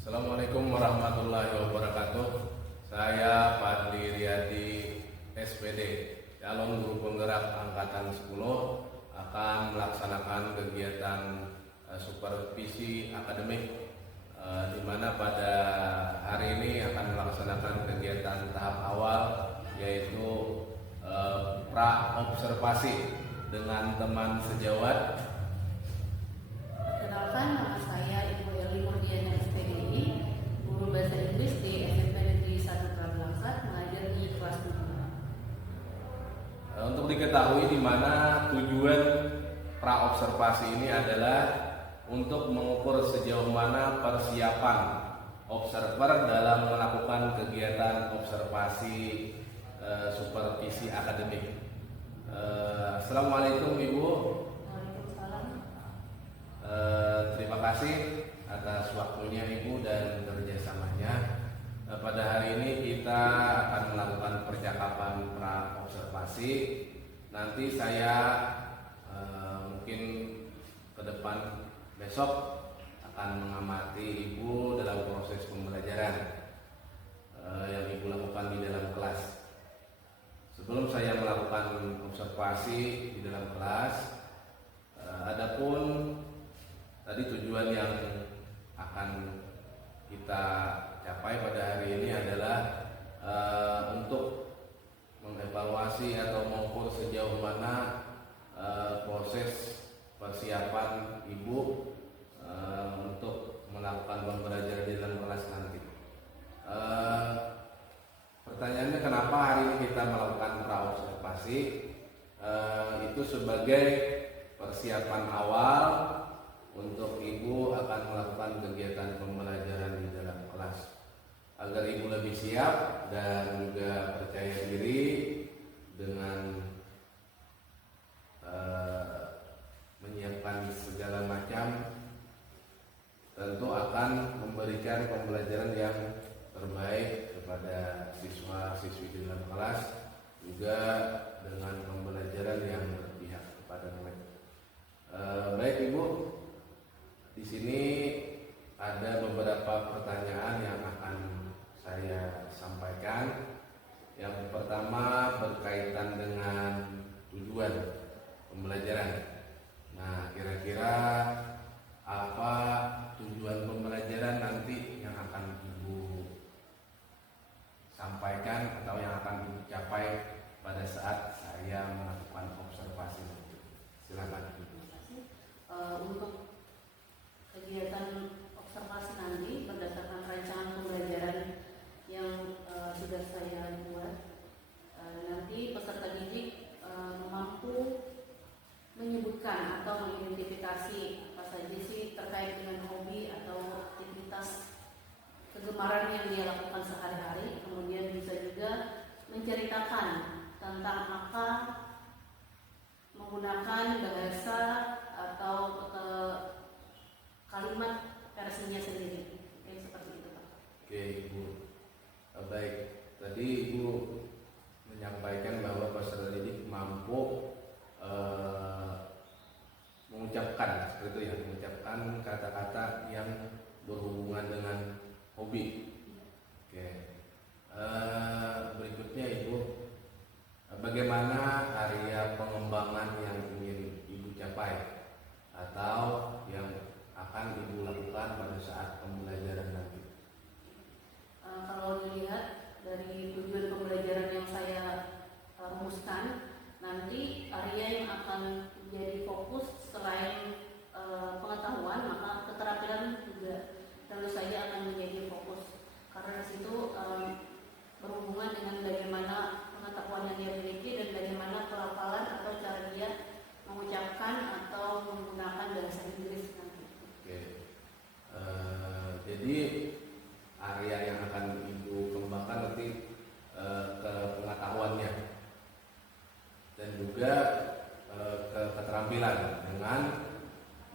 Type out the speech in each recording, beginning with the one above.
Assalamualaikum warahmatullahi wabarakatuh. Saya Fadli Riyadi SPD, calon guru penggerak angkatan 10, akan melaksanakan kegiatan supervisi akademik, di mana pada hari ini akan melaksanakan kegiatan tahap awal, yaitu pra-observasi dengan teman sejawat. Perkenalkan, nama saya Ibu Eli Murdiana SPDI, guru bahasa Inggris di SMP Negeri 1 Kalilangsat, mengajar di kelas 7. Untuk diketahui di mana tujuan pra-observasi ini adalah untuk mengukur sejauh mana persiapan observer dalam melakukan kegiatan observasi supervisi akademik. Assalamualaikum Ibu. Waalaikumsalam. Terima kasih atas waktunya Ibu dan kerjasamanya. Pada hari ini kita akan melakukan percakapan pra-observasi. Nanti saya mungkin ke depan besok akan mengamati Ibu dalam proses pembelajaran yang Ibu lakukan di dalam kelas. Sebelum saya melakukan observasi di dalam kelas, adapun tadi tujuan yang akan kita capai pada hari ini adalah untuk mengevaluasi atau mengukur sejauh mana proses persiapan Ibu untuk melakukan pembelajaran di dalam kelas nanti. Pertanyaannya, kenapa hari ini kita melakukan pra-observasi? Itu sebagai persiapan awal untuk Ibu akan melakukan kegiatan pembelajaran di dalam kelas, agar Ibu lebih siap dan juga percaya diri dengan menyiapkan segala macam, tentu akan memberikan pembelajaran yang terbaik kepada siswa-siswi di dalam kelas, juga dengan pembelajaran yang berpihak kepada mereka. Baik Ibu, di sini ada beberapa pertanyaan yang akan saya sampaikan. Yang pertama berkaitan dengan tujuan pembelajaran. Nah, kira-kira apa tujuan pembelajaran nanti yang akan Ibu sampaikan atau yang akan Ibu capai pada saat saya melakukan observasi nanti? Silakan Ibu. Untuk kegiatan observasi nanti berdasarkan rancangan pembelajaran yang sudah saya buat, nanti peserta didik mampu menyebutkan atau mengidentifikasi apa saja sih terkait dengan hobi atau aktivitas kegemaran yang dia lakukan sehari-hari. Kemudian bisa juga menceritakan tentang apa menggunakan bahasa atau kalimat versinya sendiri. Seperti itu, Pak. Oke Ibu. Baik, tadi Ibu menyampaikan bahwa peserta didik mampu mengucapkan seperti itu ya, mengucapkan kata-kata yang berhubungan dengan hobi. Oke. Berikutnya Ibu, bagaimana area pengembangan yang ingin Ibu capai atau yang akan Ibu lakukan pada saat pembelajaran nanti? Kalau dilihat dari tujuan pembelajaran yang saya rumuskan, nanti area yang akan menjadi fokus selain pengetahuan, maka keterampilan juga tentu saja akan menjadi fokus, karena di situ berhubungan dengan bagaimana pengetahuan yang dia miliki dan bagaimana pelafalan atau cara dia mengucapkan atau menggunakan bahasa Inggris nanti. Oke. Jadi area yang akan Ibu kembangkan nanti ke pengetahuannya dan juga ke keterampilan, dengan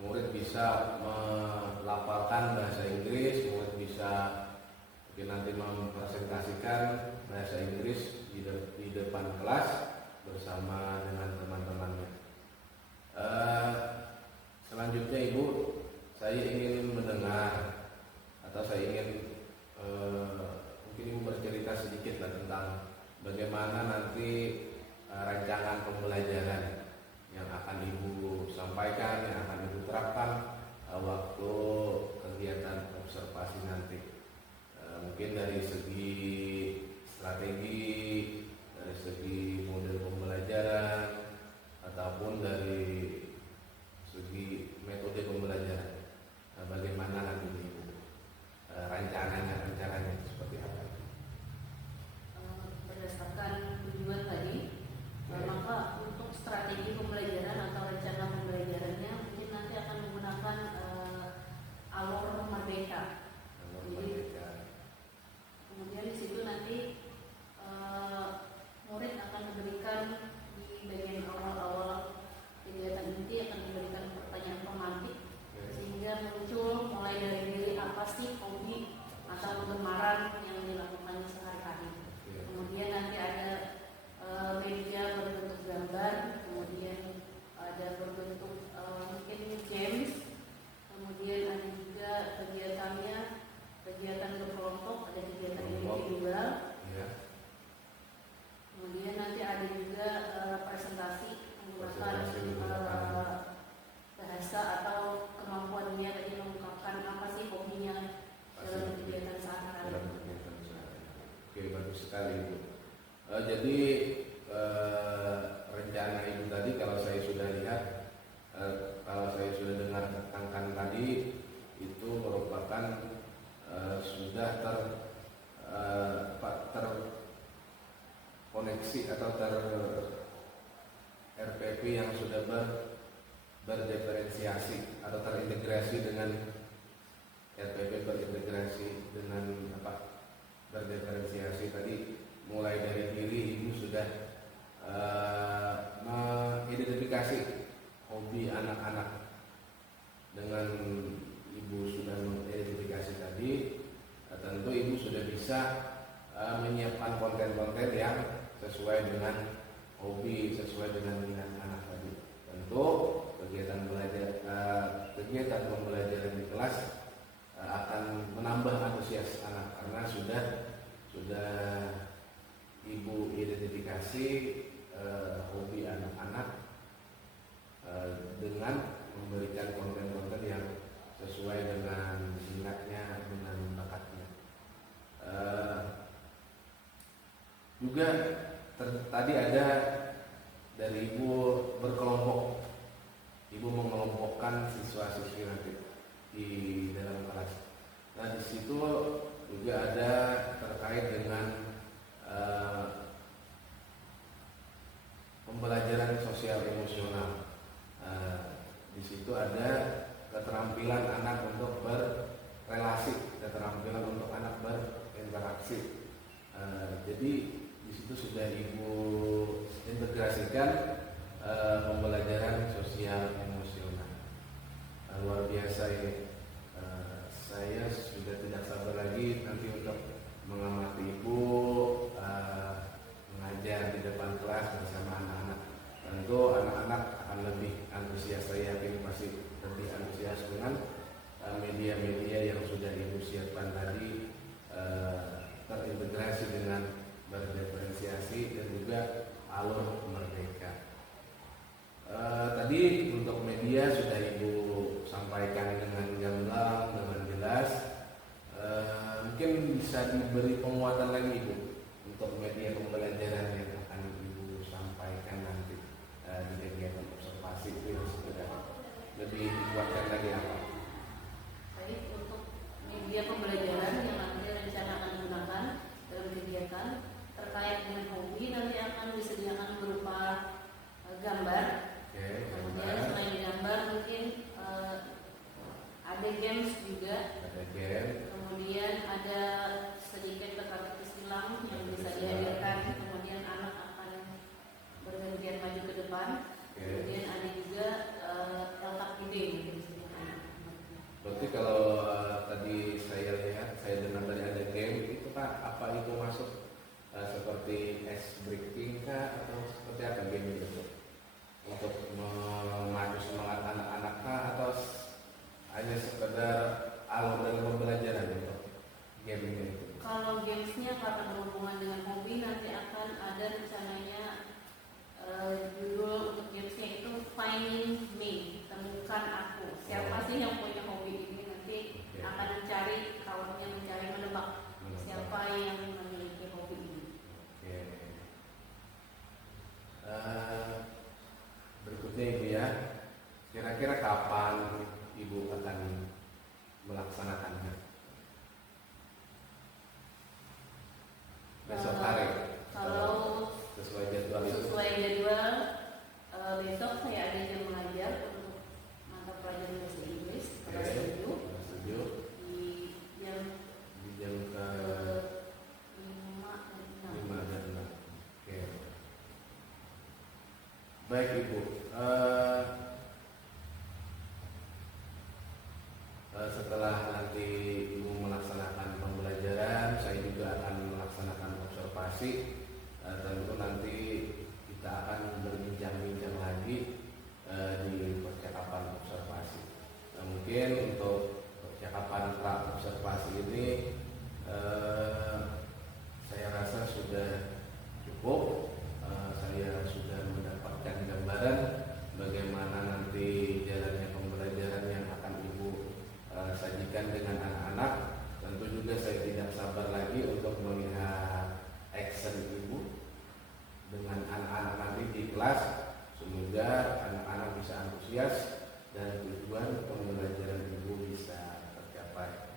murid bisa melafalkan bahasa Inggris, murid bisa mungkin nanti mempresentasikan bahasa Inggris di depan kelas bersama dengan teman-temannya. Selanjutnya Ibu, saya ingin mendengar tentang bagaimana nanti rancangan pembelajaran yang akan Ibu sampaikan, yang akan Ibu terapkan waktu kegiatan observasi nanti. Mungkin dari segi strategi, dari segi model pembelajaran, ataupun dari segi metode pembelajaran. Bagaimana nanti Ibu rencananya itu seperti apa? Berdasarkan tujuan tadi, maka untuk strategi pembelajaran atau rencana pembelajarannya mungkin nanti akan menggunakan alur merdeka. Jadi kemudian di situ nanti murid akan diberikan di bagian awal-awal kegiatan inti akan diberikan pertanyaan pematik sehingga muncul mulai dari diri apa sih hobi atau kegemaran yang dilakukannya sehari-hari. Kemudian nanti ada media berbentuk gambar, kemudian ada berbentuk mungkin games, kemudian ada juga kegiatan berkelompok, ada kegiatan individual, kemudian nanti ada juga presentasi menggunakan bahasa atau kemampuan dia tadi mengungkapkan apa sih hobinya dalam kegiatan sehari-hari. Oke, bagus sekali Ibu. Jadi rencana Ibu tadi kalau saya sudah lihat, kalau saya sudah dengar tentang tadi itu merupakan sudah terkoneksi atau RPP yang sudah berdiferensiasi atau terintegrasi dengan RPP berintegrasi dengan berdiferensiasi tadi, mulai dari diri Ibu sudah mengidentifikasi hobi anak-anak. Dengan Ibu sudah mengidentifikasi tadi, tentu Ibu sudah bisa menyiapkan konten-konten yang sesuai dengan hobi, sesuai dengan minat anak tadi. Tentu kegiatan pembelajaran di kelas akan menambah antusias anak karena sudah Ibu identifikasi hobi anak-anak dengan memberikan konten-konten yang sesuai dengan minatnya, dengan bakatnya. Juga tadi ada dari Ibu berkelompok. Ibu mengelompokkan siswa-siswi nanti di dalam kelas. Nah, di situ juga ada terkait dengan pembelajaran sosial emosional. Di situ ada keterampilan anak untuk berrelasi, keterampilan untuk anak berinteraksi. Jadi di situ sudah Ibu integrasikan pembelajaran sosial emosional. Luar biasa ini. Saya sudah tidak sabar lagi nanti untuk mengamati Ibu mengajar di depan kelas bersama anak-anak. Tentu anak-anak akan lebih antusias, saya yakin pasti lebih antusias dengan media-media yang sudah Ibu siapkan tadi, terintegrasi dengan berdiferensiasi dan juga alur merdeka. Tadi untuk media sudah Ibu sampaikan dengan gamblang, dengan jelas. Mungkin bisa diberi penguatan lagi Ibu untuk media pembelajaran yang akan Ibu sampaikan nanti di kegiatan observasi itu yang sudah lebih dikuatkan lagi apa? Baik, untuk media pembelajaran yang nanti rencana akan digunakan dalam kegiatan terkait dengan hobi nanti akan disediakan berupa gambar. Kemudian selain gambar mungkin ada games juga. Kemudian ada sedikit teka-teki silang yang bisa dihadirkan. Kemudian anak akan bergantian maju ke depan. Kemudian ada juga LKPD. Berarti kalau tadi saya lihat, saya dengar dari ada game itu Pak, apa itu masuk seperti ice breaking kah atau seperti apa game itu? Untuk memacu semangat anak-anak kah atau hanya sekedar alur dalam pembelajaran untuk game itu? Kalau gamesnya karena berhubungan dengan hobi Baik Ibu, setelah nanti Ibu melaksanakan pembelajaran, saya juga akan melaksanakan observasi. Tentu nanti kita akan berbincang-bincang lagi di percakapan observasi. Mungkin untuk percakapan pra observasi ini saya rasa sudah cukup. Saya sudah mendapatkan gambaran bagaimana nanti jalannya pembelajaran yang akan Ibu sajikan dengan anak-anak. Tentu juga saya tidak sabar lagi untuk melihat action Ibu dengan anak-anak nanti di kelas. Semoga anak-anak bisa antusias dan tujuan pembelajaran Ibu bisa tercapai.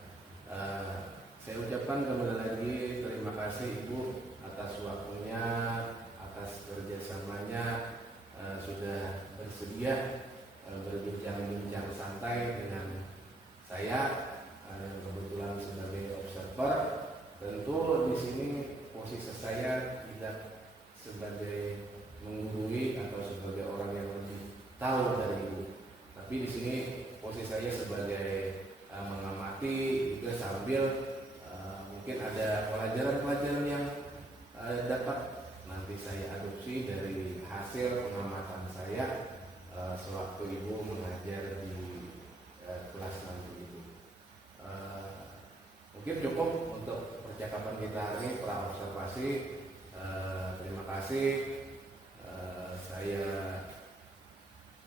Saya ucapkan kembali lagi terima kasih Ibu atas waktunya, atas kerjasamanya, sudah bersedia berbincang-bincang santai dengan saya yang kebetulan sebagai observer. Tentu di sini posisi saya tidak sebagai menggurui atau sebagai orang yang lebih tahu dari Ibu, tapi di sini posisi saya sebagai mengamati juga sambil mungkin ada pelajaran-pelajaran yang dapat nanti saya adopsi dari hasil pengamatan saya sewaktu Ibu mengajar di kelas nanti itu. Mungkin cukup untuk percakapan kita hari ini pra observasi. Terima kasih. Saya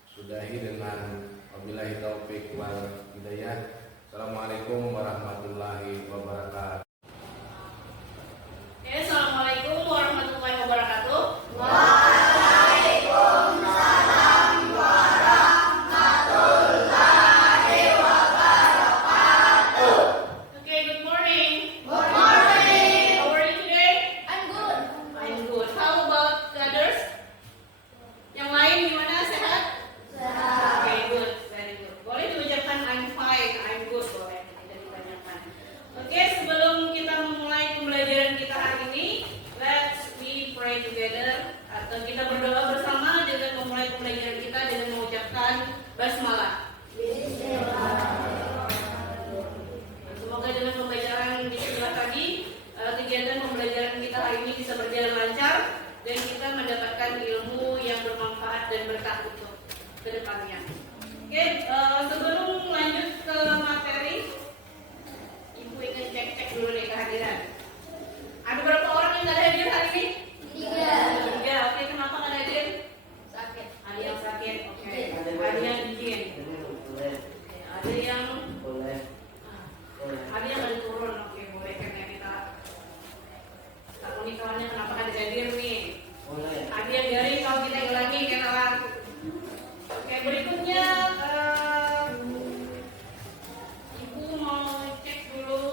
sudahi dengan wabillahi taufik wal hidayah. Assalamualaikum warahmatullahi wabarakatuh. Assalamualaikum warahmatullahi wabarakatuh. Basmalah. Semoga dengan pembelajaran di sebelah tadi, kegiatan pembelajaran kita hari ini bisa berjalan lancar dan kita mendapatkan ilmu yang bermanfaat dan berkah untuk kedepannya. Oke, sebelum lanjut ke materi, Ibu ingin cek-cek dulu deh kehadiran. Ada berapa orang yang nggak ada hadir hari ini? 3. Oke, kenapa nggak ada hadir? Sakit. Ada yang sakit. Oke. Ada yang izin. Ada yang ada yang lagi turun. Oke, boleh karena kita takut nih kawannya kenapa ada hadir nih. Ada yang dari kalau kita ulangi kenalan. Oke, berikutnya Ibu mau cek dulu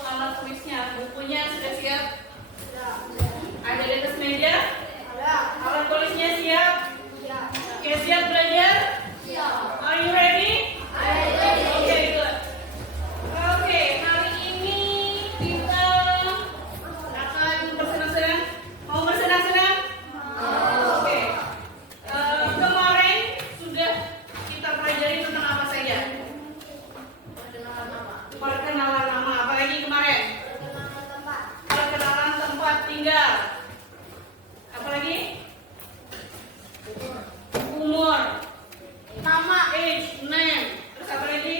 alat tulisnya. Bukunya sudah siap? Ada di atas meja? Alat tulisnya siap? Oke, siap belajar? Are you ready? Oke, good. Oke, hari ini kita akan bersenang-senang. Mau bersenang-senang? Oke. Kemarin sudah kita pelajari tentang apa saja? Perkenalan nama. Apa lagi kemarin? Perkenalan tempat tinggal. Apa lagi? Umur, nama, age, name. Terus apa lagi?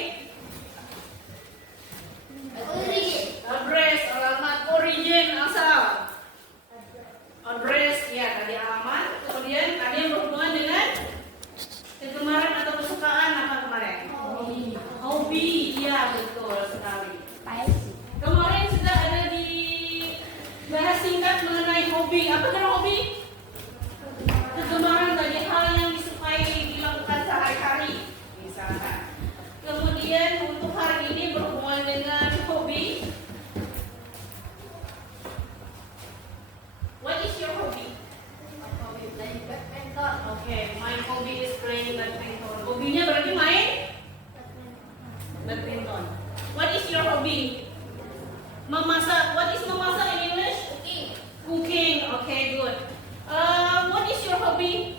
Address, alamat, origin, asal. Address, ya tadi alamat. Kemudian ada yang berhubungan dengan kegemaran atau kesukaan apa kemarin? Hobi, iya betul sekali. Kemarin sudah ada di bahas singkat mengenai hobi. Apa itu hobi? Kegemaran tadi hal yang disukai dilakukan sehari-hari misalkan. Kemudian untuk hari ini berhubungan dengan hobi. What is your hobby? Playing badminton. Okay, my hobby is playing badminton. Hobinya berarti main badminton. What is your hobby? Memasak. What is memasak in English? Cooking. Cooking. Okay, good. What is your hobby?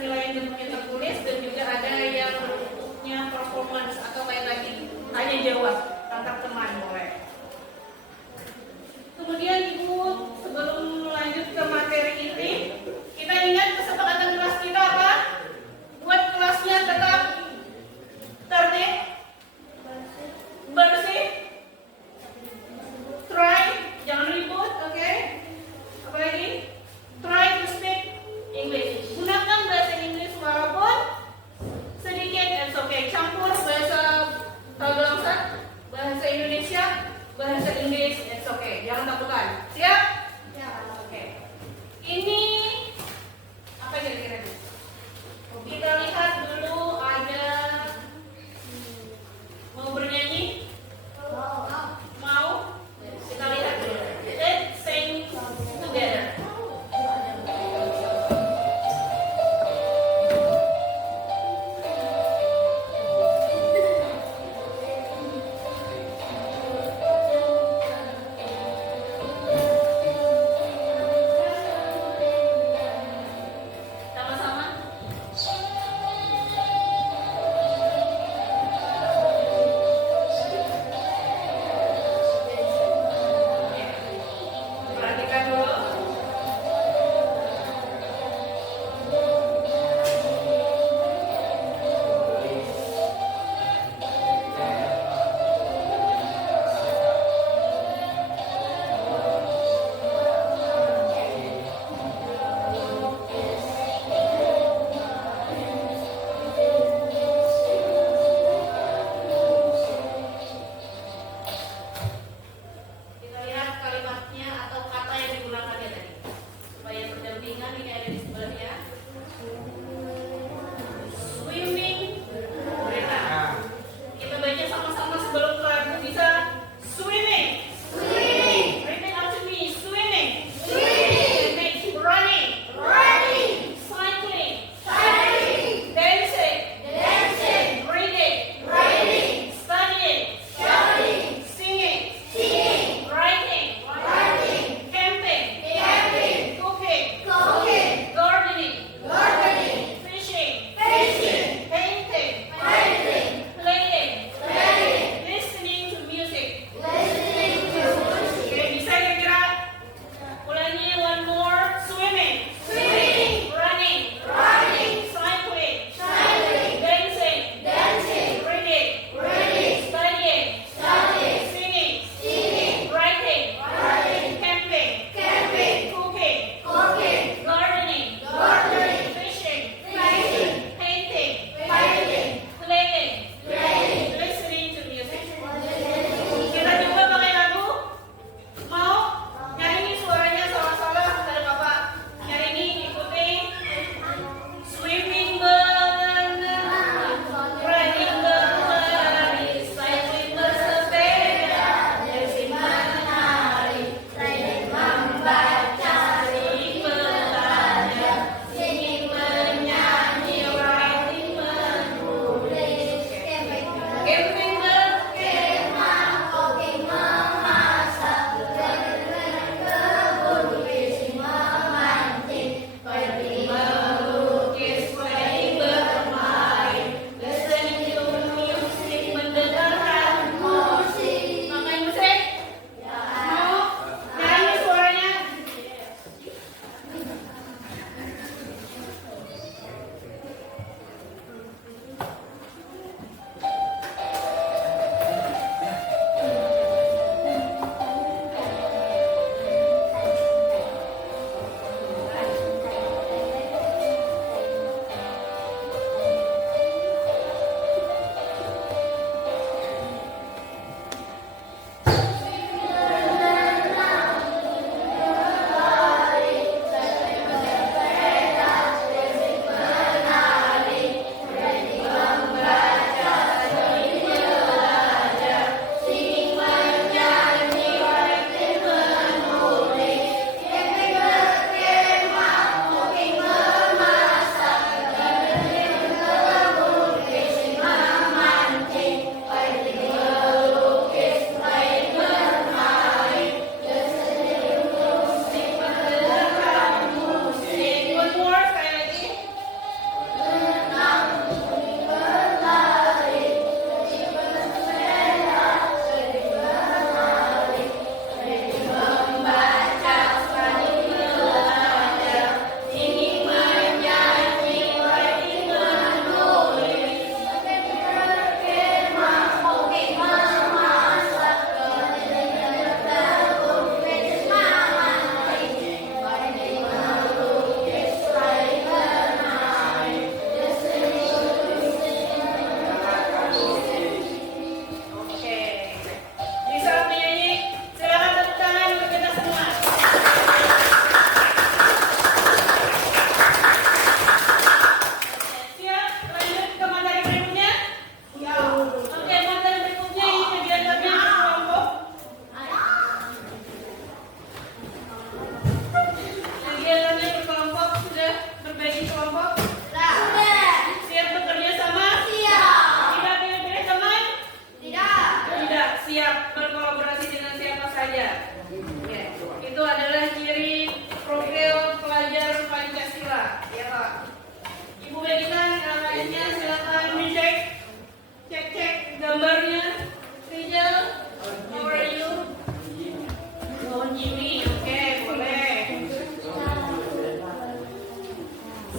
penilaian bentuknya tertulis dan juga ada yang bentuknya performance atau kayak tadi tanya jawab antar teman boleh. Kemudian Ibu sebelum lanjut ke materi ini, kita ingat kesepakatan kelas kita apa? Buat kelasnya tetap tertib, bersih, try, jangan ribut, oke? Apa lagi? Try to speak English. Gunakan bahasa Inggris walaupun sedikit, it's okay. Campur bahasa Tagalog, bahasa Indonesia,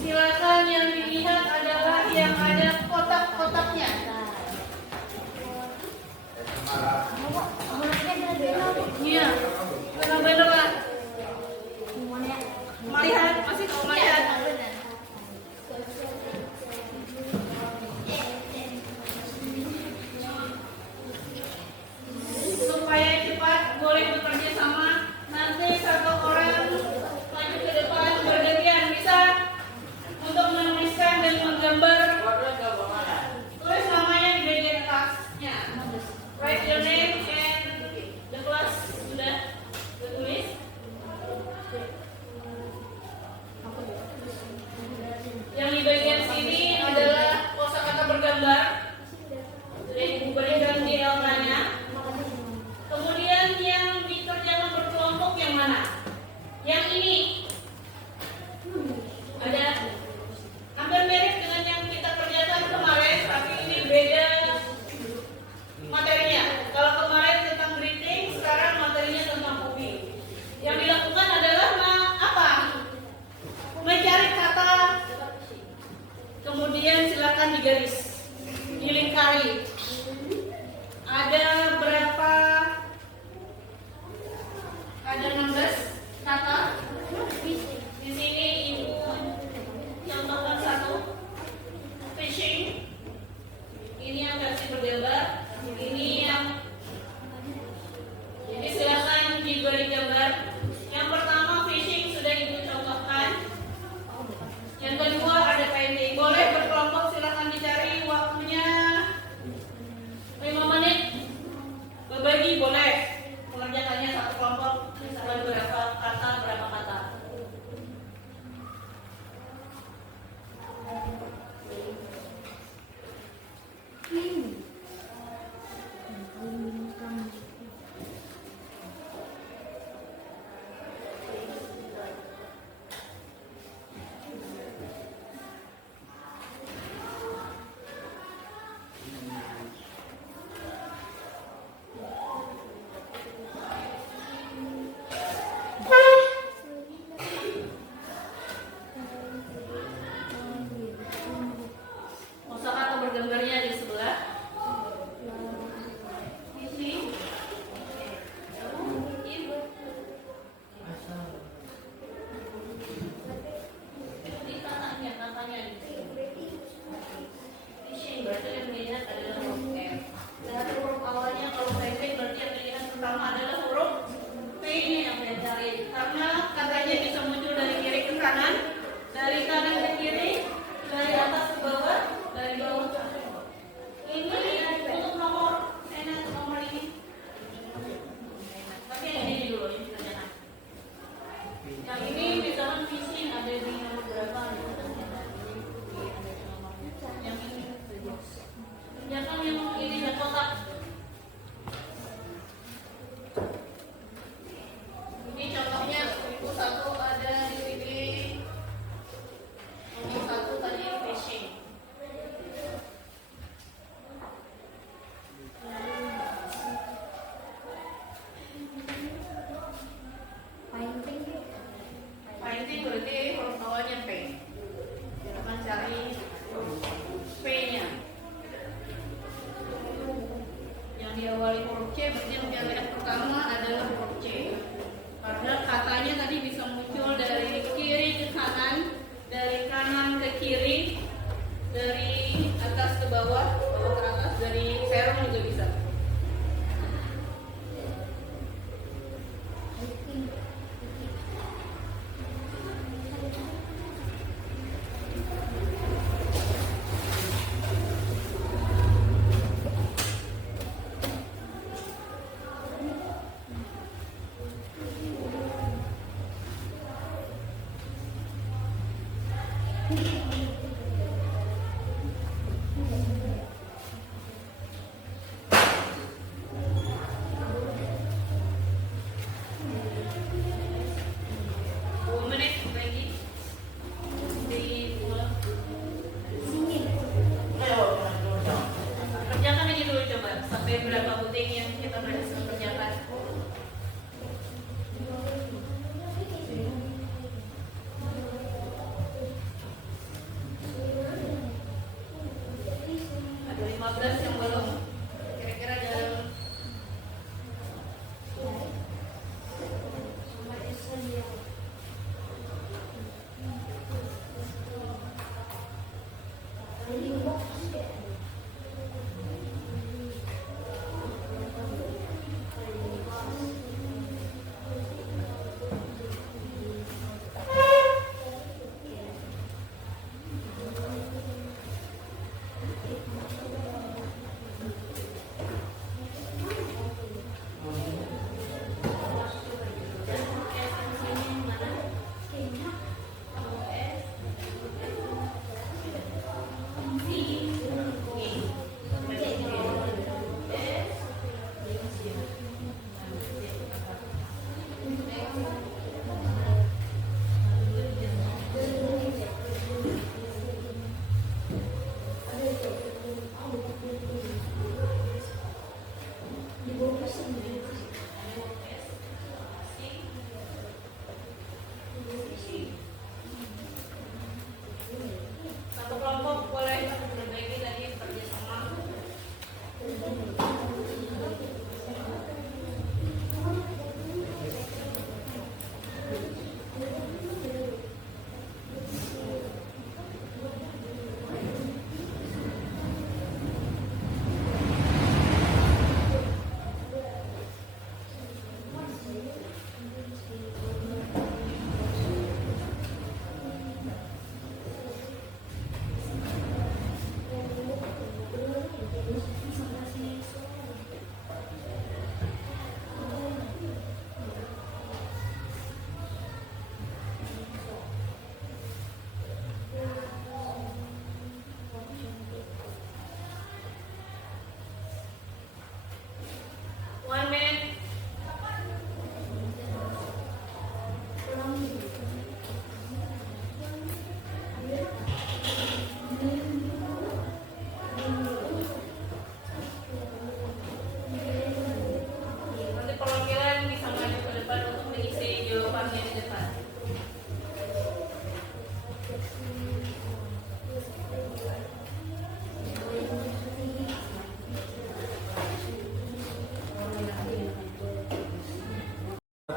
Silakan yang dilihat adalah yang ada kotak-kotaknya. Iya, benar-benar lah. Melihat, masih mau melihat. Supaya cepat boleh bekerja sama. Nanti satu orang maju ke depan bergantian bisa untuk menuliskan dan menggambar. Tulis namanya di bagian atasnya. Write your name and the class sudah tertulis. Yang di bagian sini adalah kosakata bergambar. Sudah ibu berikan di L-nya. Kemudian yang dikerjakan berkelompok yang mana? Yang ini. Ada hampir mirip dengan yang kita kerjakan kemarin, tapi ini beda materinya. Kalau kemarin tentang greeting, sekarang materinya tentang hobi. Yang dilakukan adalah apa? Mencari kata, kemudian silakan digaris, dilingkari. Ada berapa? Ada 16 kata. Di sini ibu contohkan satu, fishing. Ini yang versi bergambar. Ini yang. Jadi silakan diberi gambar. Yang pertama fishing sudah ibu contohkan. Yang kedua ada painting. Boleh berkelompok, silakan dicari waktunya 5 menit. Berbagi boleh. Mengerjakannya satu kelompok. Misalkan berapa kata, berapa kata. Kosakata bergambarnya di sebelah. Ini. Di katanya di sini. Fishing berarti yang dilihat adalah huruf F. Dari huruf awalnya kalau pendek berarti yang dilihat pertama adalah huruf P-nya yang saya cari. Karena katanya bisa muncul dari kiri ke kanan, dari kanan ke kiri, dari atas ke bawah, dari bawah ke atas. Ini untuk nomor ini. Tapi yang ini dulu ini kerjaan. Yang ini misalkan fishing ada di nomor berapa? Yang ini kerjakan yang ini yang kotak. Ini contohnya buku satu ada di sini. Nomor satu tadi fishing. Painting berarti huruf awalnya P. Silakan cari P-nya. Yang diawali huruf C berarti yang dilihat pertama adalah huruf C. Karena katanya tadi bisa muncul dari kiri ke kanan, dari kanan ke kiri, dari atas ke bawah, bawah ke atas, dari serong juga bisa.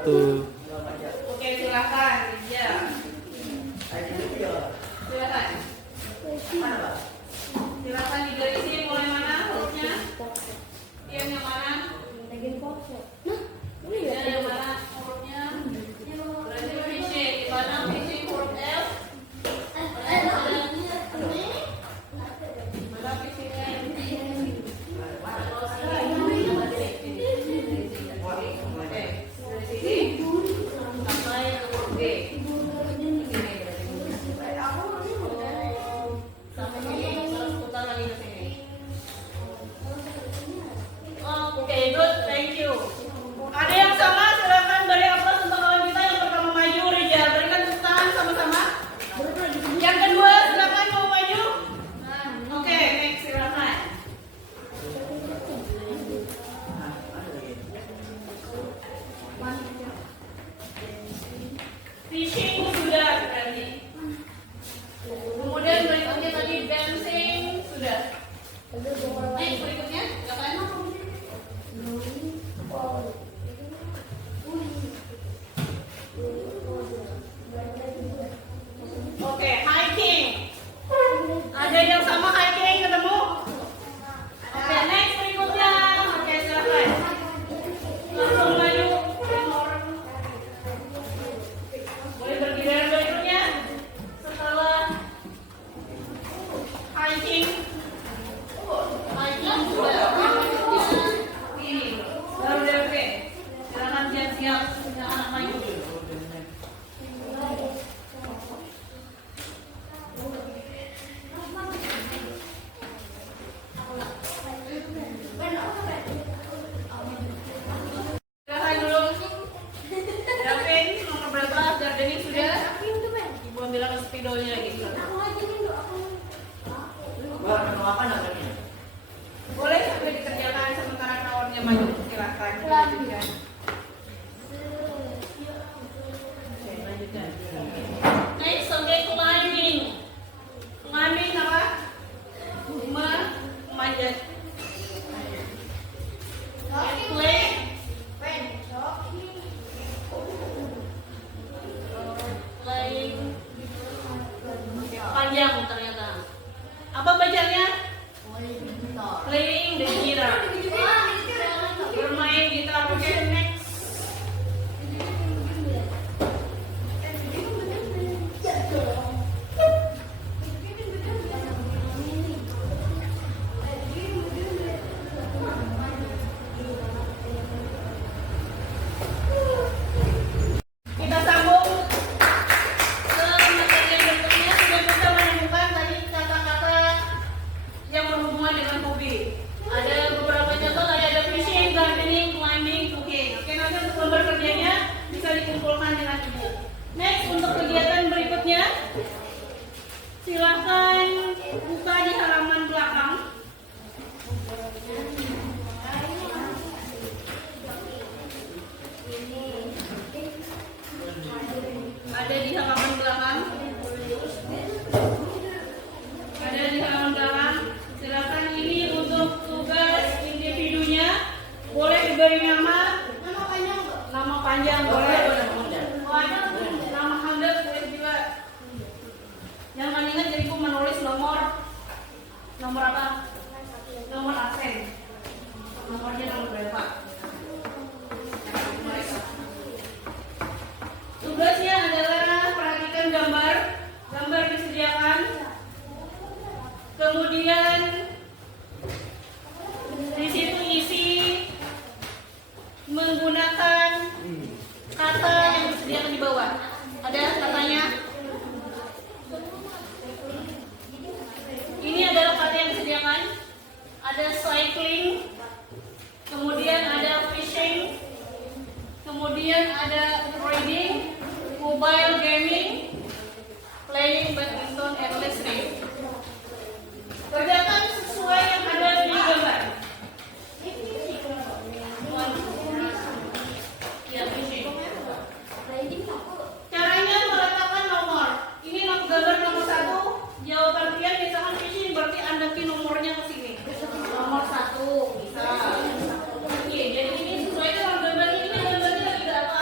wabarakatuh. Oke, silakan. Ya. Silakan. Silakan digarisin mulai mana hurufnya? Yang mana? Yang mana hurufnya? Berarti fishing. Di mana fishing huruf F? Mana fishingnya? Oke, dari sini sampai ke huruf G. Sampai sini, terus putar lagi ke sini. Oke, good, thank you. Ada yang sama, silakan beri aplaus untuk kawan kita yang pertama maju, Rijal. Berikan tepuk tangan sama-sama. Yang kedua, silakan mau maju. Oke, next silakan. Fishing sudah berarti. Kemudian berikutnya tadi dancing sudah. Next berikutnya, silakan. Oke, hiking. Ada yang sama hiking ketemu? Oke, next berikutnya. Oke, silakan. Langsung maju. Boleh bergiliran berikutnya. Setelah hiking. Hiking sudah. Ini baru DP. Silakan siap-siap. Anak maju. Silakan dulu. Davin, nomor berapa? Gardening sudah? Ibu ambil ke spidolnya lagi. Boleh sampai dikerjakan sementara kawannya maju. Silakan. Lanjutkan. Oke, lanjutkan. Next, okay, climbing. Climbing apa? Memanjat. Play. Playing. Panjang ternyata. Apa bacanya? Playing the guitar. Bermain gitar. Oke, next. Kita sambung ke materi yang berikutnya. Sudah bisa menemukan tadi kata-kata yang berhubungan dengan hobi. Ada beberapa contoh tadi, ada fishing, gardening, climbing, cooking. Oke, nanti untuk lembar kerjanya bisa dikumpulkan dengan ibu. Next, untuk kegiatan berikutnya, silahkan buka di halaman belakang. Ada di halaman belakang. Ada di halaman belakang. Silakan, ini untuk tugas individunya. Boleh diberi nama. Nama panjang boleh. Nama handap boleh juga. Jangan ingat jadi aku menulis nomor apa? Nomor absen. Nomornya nomor berapa? Tugasnya adalah perhatikan gambar disediakan. Kemudian di situ isi menggunakan kata yang disediakan di bawah. Ada katanya. Ini adalah kata yang disediakan. Ada cycling, kemudian ada fishing, kemudian ada riding, mobile gaming, playing badminton, and listening. Kerjakan sesuai yang ada di gambar. Ya, fishing. Caranya meletakkan nomor. Ini gambar nomor 1. Jawaban kalian misalkan fishing, berarti Anda pilih nomornya ke sini. Nomor 1 bisa. Oke, jadi ini sesuai dengan gambar ini. Gambarnya lagi berapa?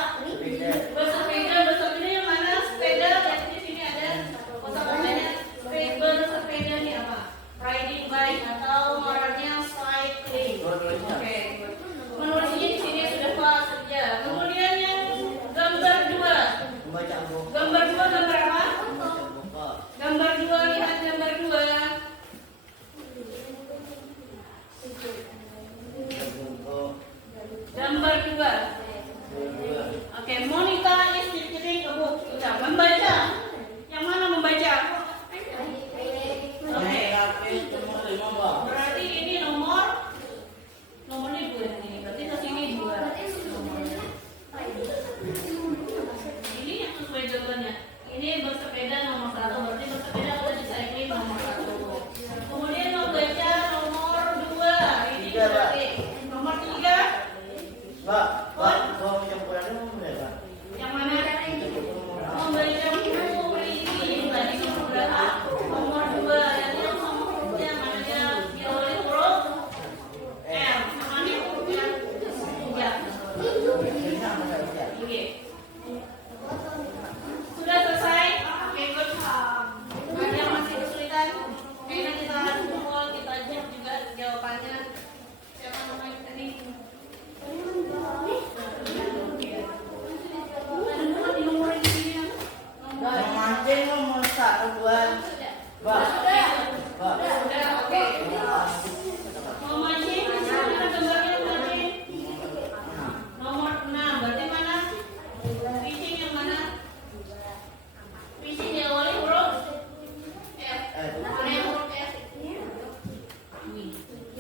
Mana yang huruf F? Ini.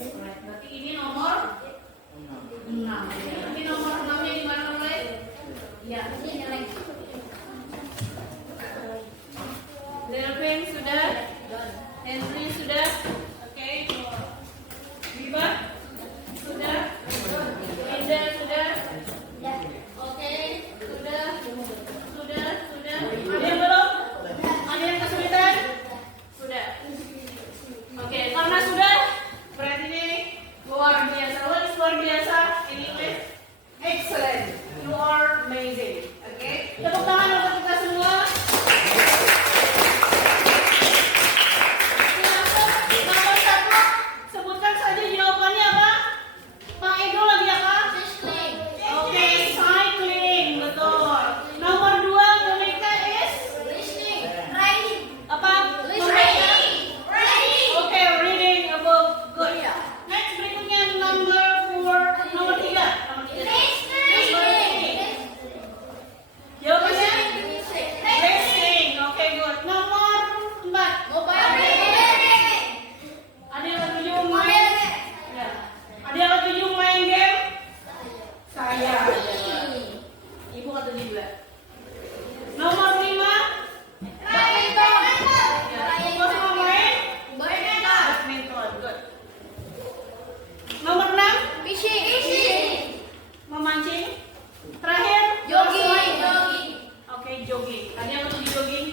Berarti ini nomor 6. Ini nomor 6-nya di mana mulai? Ya, ini nilai. Delvin sudah? Henry sudah? Oke. Biba? Sudah? Linda sudah? Oke, sudah? Sudah? Ada yang belum? Ada yang kesulitan? Sudah. Oke, karena sudah, berarti ini luar biasa. What is luar biasa in English? Excellent. You are amazing. Oke, tepuk tangan untuk kita semua. Nomor 1, sebutkan saja jawabannya apa? Pak Edo lagi apa? Oke, cycling, betul. Nomor 2, Monica is? Apa? Membaca? Oke, reading above. Good. Next, berikutnya nomor 4, nomor 3. Jawabannya? Racing. Oke, good. Nomor 4. Ada yang ketujuh main? Ya. Ada yang ketujuh main game? Saya. Ibu ketujuh juga. Nomor 5. Ibu semua main? Badminton. Good. Nomor 6. Memancing. Terakhir? Oke, jogging. Ada yang ketujuh jogging?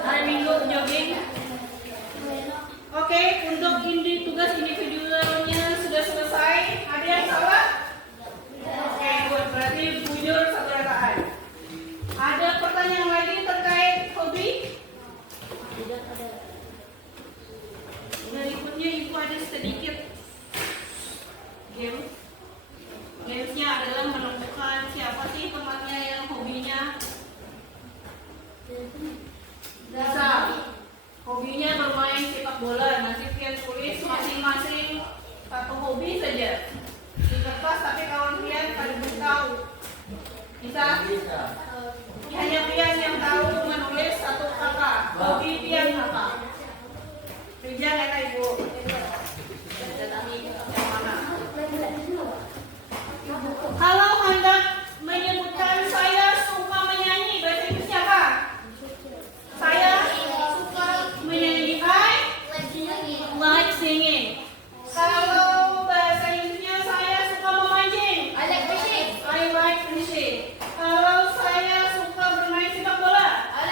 Hari Minggu jogging. Oke, untuk tugas individualnya sudah selesai. Ada yang salah? Oke, good. Berarti bujur satu rekaan. Ada pertanyaan lagi terkait hobi? Berikutnya ibu ada sedikit game. Gamesnya adalah menemukan siapa sih temannya yang hobinya bisa. Hobinya bermain sepak bola. Nanti kalian tulis masing-masing satu hobi saja di kertas, tapi kawan kalian pada belum tahu. Bisa? Hanya Pian yang tahu menulis satu kata. Hobi Pian apa? Rijal kata ibu. Yang mana? Kalau hendak menyebutkan saya suka menyanyi, bahasa Inggrisnya apa? Saya suka menyanyi. I like singing. Kalau bahasa Inggrisnya saya suka memancing. I like fishing. Kalau saya suka bermain sepak bola. I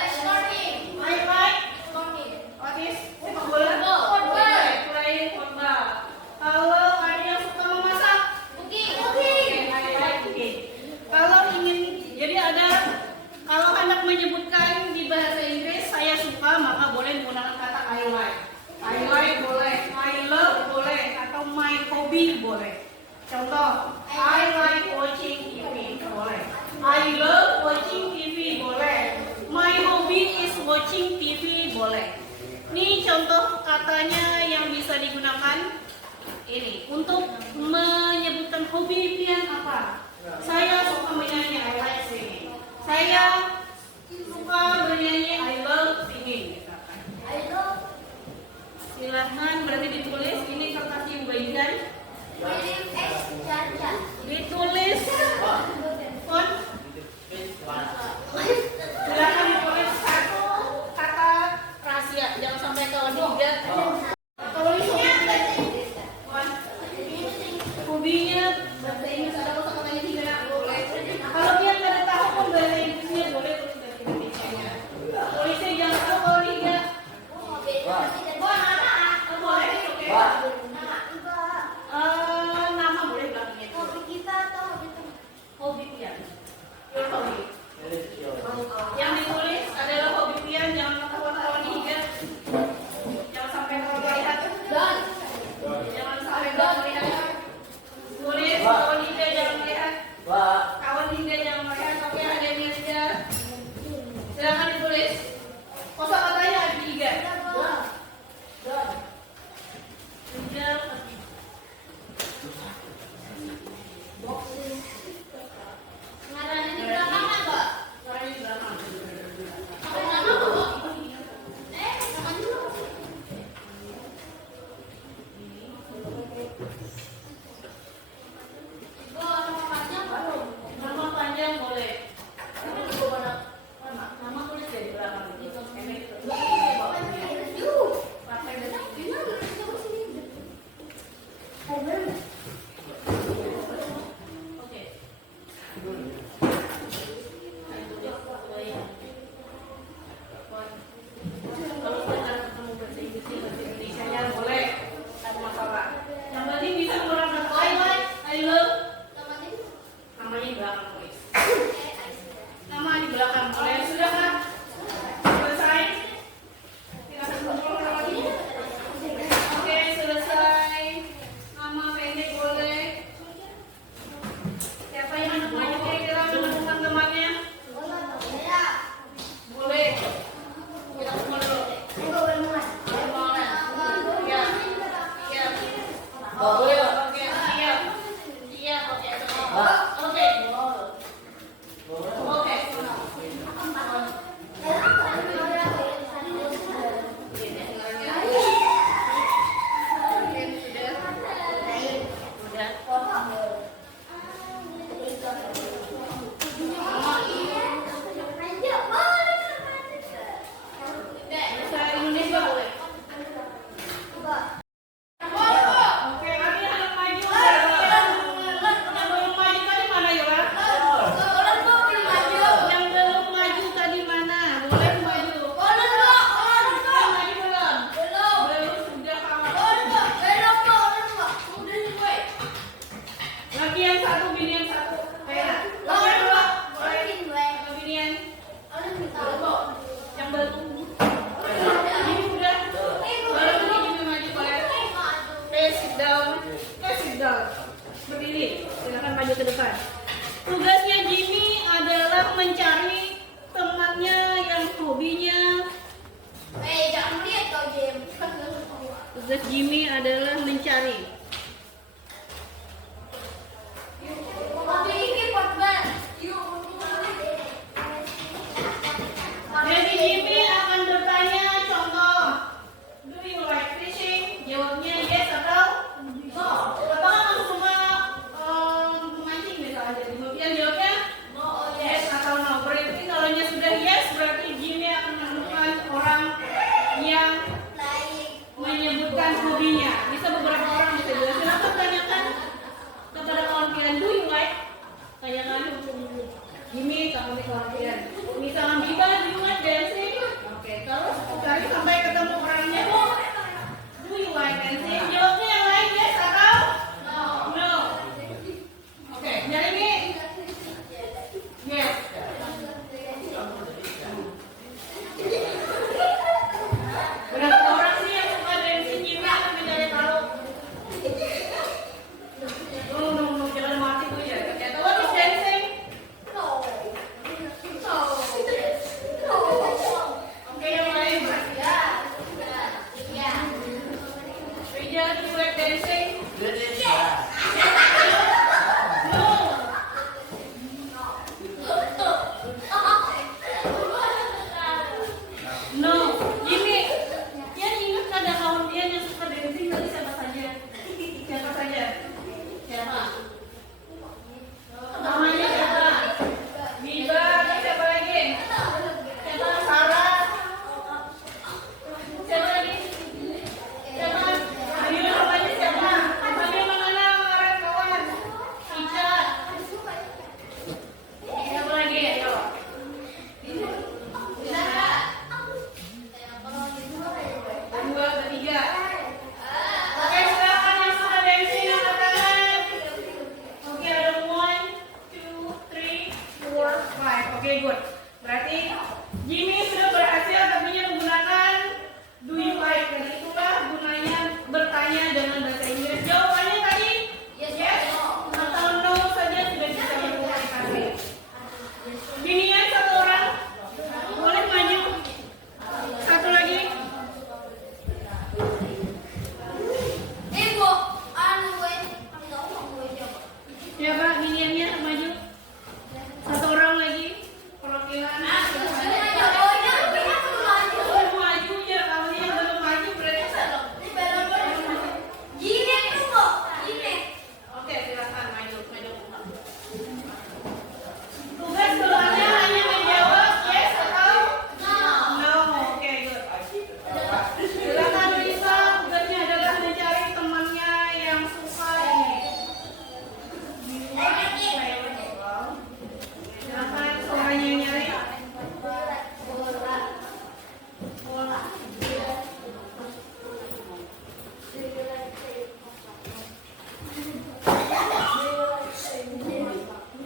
like what is sepak bola? Play football. Kalau ada yang suka memasak. Kalau ingin, jadi ada, kalau hendak menyebutkan di bahasa Inggris saya suka, maka boleh menggunakan kata I like. I like boleh, I love boleh, atau my hobby boleh. Contoh, I like watching TV boleh. I love watching TV boleh. My hobby is watching TV boleh. Ini contoh katanya yang bisa digunakan. Ini untuk menyebutkan hobi Pian apa? Saya suka menyanyi, I like singing. Saya suka bernyanyi, I love singing. Silahkan berarti ditulis. Ini kertas yang bagikan. Ditulis font. Silahkan ditulis satu kata rahasia. Jangan sampai kalau tiga. Kalau ini hobinya bahasa Inggris ada kata-katanya tiga boleh. Kalau dia nggak ada tahu pun bahasa Inggrisnya boleh terus dari Indonesia-nya. Tulisnya jangan tahu kalau tiga. Boleh, oke. Nama boleh belakangnya. Hobi kita atau hobi Pian? Your hobby. Tugas Jimmy adalah mencari. Jadi Jimmy akan bertanya contoh. Do you like fishing? Jawabnya yes atau no. Atau kamu suka memancing misalnya. Kemudian jawabnya yes atau no. Berarti kalau sudah yes, berarti Jimmy akan menemukan orang yang menyebutkan hobinya. Bisa beberapa orang bisa juga. Silakan tanyakan kepada kawan kalian, do you like? Tanyakan Jimmy kamu nih kawan kalian. Misalnya Biba, do you like dancing? Oke, terus cari sampai ketemu orangnya. Do you like dancing? Jawabnya yang lain yes atau no. Oke, nyari nih. Yes. Berapa orang sih yang suka dancing Jimmy akan mencari tahu. No, jangan mati tuh ya. Atau what is dancing? Oke, yang lain. Rija, do you like dancing? No. No. Jimmy, dia ingat ada kawan dia yang suka dancing tadi siapa saja? Siapa saja? Siapa? Namanya siapa? Biba, siapa lagi? Siapa? Sarah? Siapa lagi? Siapa? Ayo namanya siapa? Ayo mana orang kawan? Ica. Siapa lagi? Ayo. Dua, ketiga. Oke, silakan yang suka dancing angkat tangan. Oke, ada 1, 2, 3, 4, 5. Oke, good. Berarti Jimmy sudah berhasil tapi menggunakan do you like. Dan itulah gunanya bertanya dengan bahasa Inggris. Jawabannya tadi yes atau no saja sudah bisa berkomunikasi. Ginian satu orang boleh maju. Satu lagi. Siapa giniannya maju? Satu orang lagi. Perwakilan. Belum maju ya, kamu yang belum maju berarti. Oke, silakan maju. Tugas keduanya hanya menjawab yes atau no. Oke, good. Silakan Lisa, tugasnya adalah mencari temannya yang suka ini. Silakan suaranya nyari.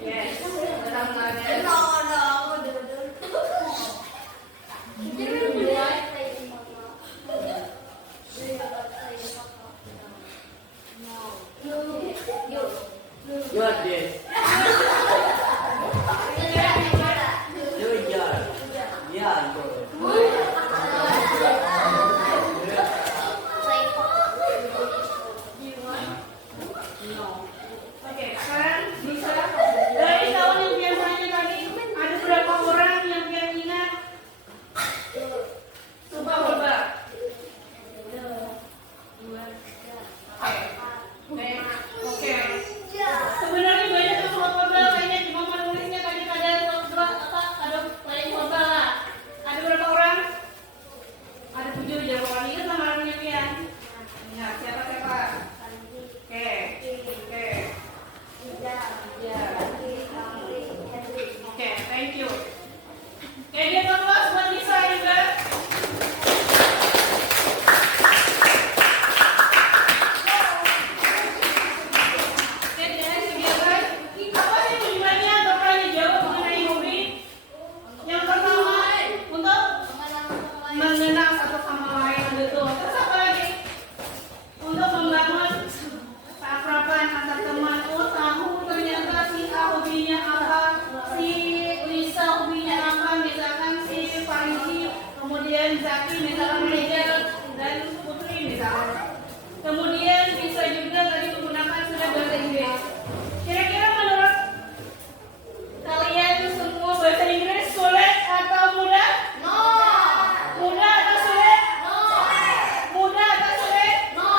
Yes, benar-benar. Good, yes. Good job. Yeah, good. Oke, sekarang bisa dari tahun yang biasanya tadi ada berapa orang yang ingat? Coba coba. Oke. Sebenarnya banyak yang suka verbal, kayaknya cuma menulisnya tadi ada banyak verbal lah. Ada berapa orang? Ada 7 jawaban. Ingat nama orangnya Pian? Ingat siapa? Oke. Oke, thank you. Oke, dia kelas buat Lisa juga. Oke, dari kegiatan apa sih tujuannya bertanya jawab mengenai hobi? Yang pertama untuk mengenal satu sama lain, betul. Terus apa lagi? Untuk membangun keakraban antar teman. Oh, tahu ternyata si A hobinya apa, si Lisa hobinya apa, misalkan si Farisi, kemudian Zaki misalkan Reza dan Putri misalkan. Kemudian bisa juga tadi menggunakan sudah bahasa Inggris. Kira-kira menurut kalian semua bahasa Inggris sulit atau mudah? No. Mudah atau sulit? No. Mudah atau sulit? No.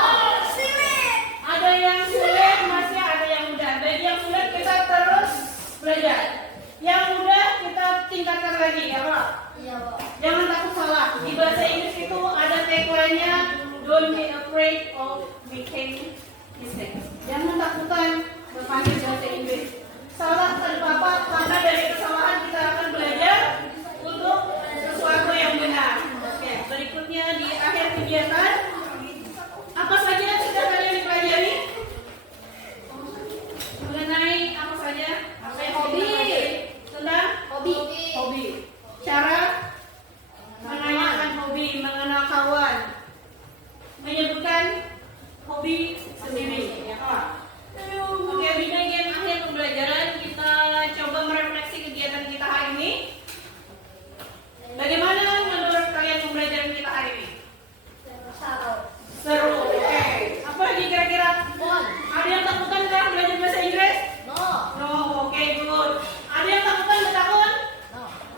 Sulit. Ada yang sulit, masih ada yang mudah. Bagi yang sulit kita terus belajar. Yang mudah kita tingkatkan lagi, ya Pak. Iya, Pak. Jangan takut salah. Di bahasa Inggris itu ada tagline-nya, don't be afraid of making mistakes. Jangan takutan berpanggil bahasa Inggris. Salah dan apa? Karena dari kesalahan kita akan belajar untuk sesuatu yang benar. Oke, berikutnya di akhir kegiatan, apa saja yang sudah kalian dipelajari? Mengenai apa saja? Apa yang Hobi. dipelajari? Tentang Hobi. hobi. Cara menanyakan hobi, mengenal kawan, menyebutkan hobi sendiri, ya Kak. Oke, di bagian akhir pembelajaran kita coba merefleksi kegiatan kita hari ini. Bagaimana menurut kalian pembelajaran kita hari ini? Seru. Oke. Apa lagi kira-kira? Bon. Ada yang takutan kah belajar bahasa Inggris? No. No. Oke, good. Ada yang takutan bertakun?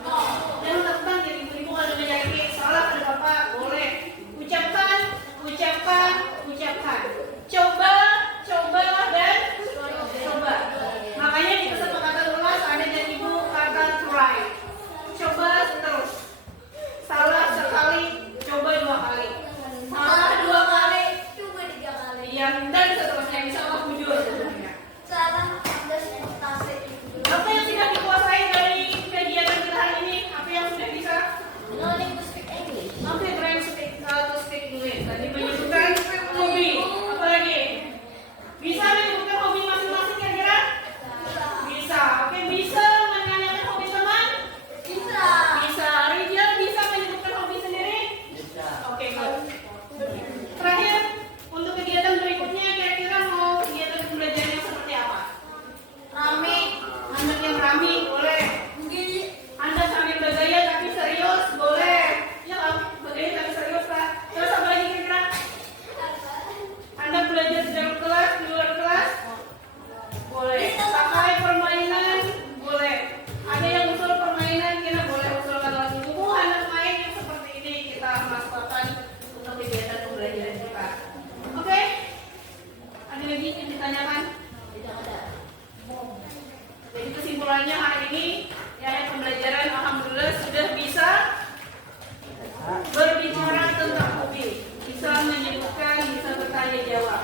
No. Jangan takutan jadi ibu kalau menjadi salah ada bapak boleh ucapkan, ucapkan, ucapkan. Coba, coba dan coba. Makanya di kesepakatan kelas ada dan ibu kata try. Coba terus. Salah sekali, coba 2 kali. Salah 2 kali, Coba 3 kali. yang dan seterusnya insya Allah jujur. Salah ada stase. Apa yang sudah dikuasai dari kegiatan kita hari ini? Apa yang sudah bisa? Learning to speak English. Oke, trying to speak English. Tadi menyebutkan hobi. Apa lagi? Bisa menyebutkan hobi masing-masing kira-kira? Bisa. Oke, bisa menanyakan hobi teman? Bisa. Bisa. Rijal bisa menyebutkan hobi sendiri? Bisa. Oke, good. Terakhir, untuk kegiatan berikutnya kira-kira mau kegiatan pembelajaran yang seperti apa? Rame. Anak yang rame, boleh. Anda sambil bergaya tapi serius, boleh. Ya, bergaya tapi serius, Kak. Terus apa lagi kira-kira? Anda belajar di dalam kelas, di luar kelas? Boleh. Pakai permainan? Boleh. Ada yang usul permainan, kita boleh usulkan lagi. Anak main yang seperti ini kita masukkan untuk kegiatan pembelajaran kita. Oke? Ada lagi yang ditanyakan? Tidak ada. Jadi kesimpulannya hari ini ya pembelajaran alhamdulillah sudah bisa berbicara tentang hobi, bisa menyebutkan, bisa bertanya jawab.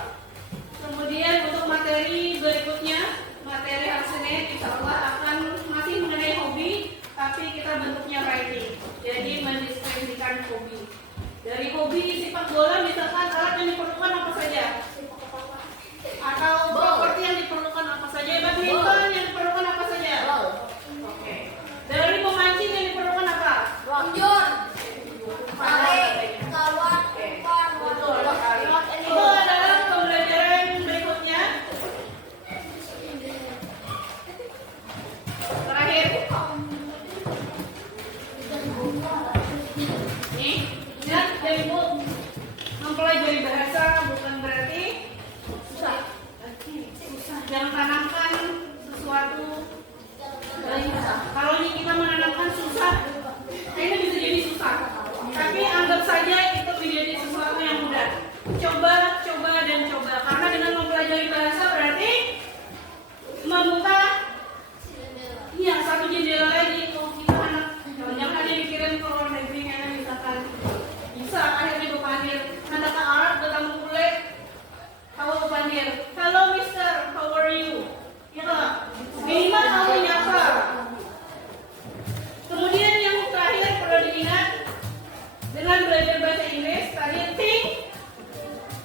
Kemudian untuk materi berikutnya, materi hari Senin insya Allah akan masih mengenai hobi, tapi kita bentuknya writing. Jadi mendeskripsikan hobi. Dari hobi sepak bola misalkan alat yang diperlukan apa saja? Atau properti yang diperlukan apa saja? Badminton yang diperlukan apa saja? Ball. Oke. Dari memancing yang diperlukan apa? Lonjor. Tarik. Kawan. Oke. Umpan. Betul sekali. Not any Itu ball. adalah pembelajaran berikutnya. Terakhir. Nih, ingat dari Bu, mempelajari bahasa bukan berarti susah. Jangan tanamkan sesuatu dari susah. Kalau ini kita menanamkan susah, ini bisa jadi susah. Tapi anggap saja itu menjadi sesuatu yang mudah. Coba, coba dan coba. Karena dengan mempelajari bahasa berarti membuka satu jendela lagi. Oh, kita anak jangan hanya dikirim ke luar negeri karena misalkan bisa akhirnya berpanggil anak Arab ketemu bule. Kalau berpanggil, hello Mister, how are you? Ya kan? Minimal tahu nyapa. Kemudian yang terakhir perlu diingat dengan belajar bahasa Inggris tadi think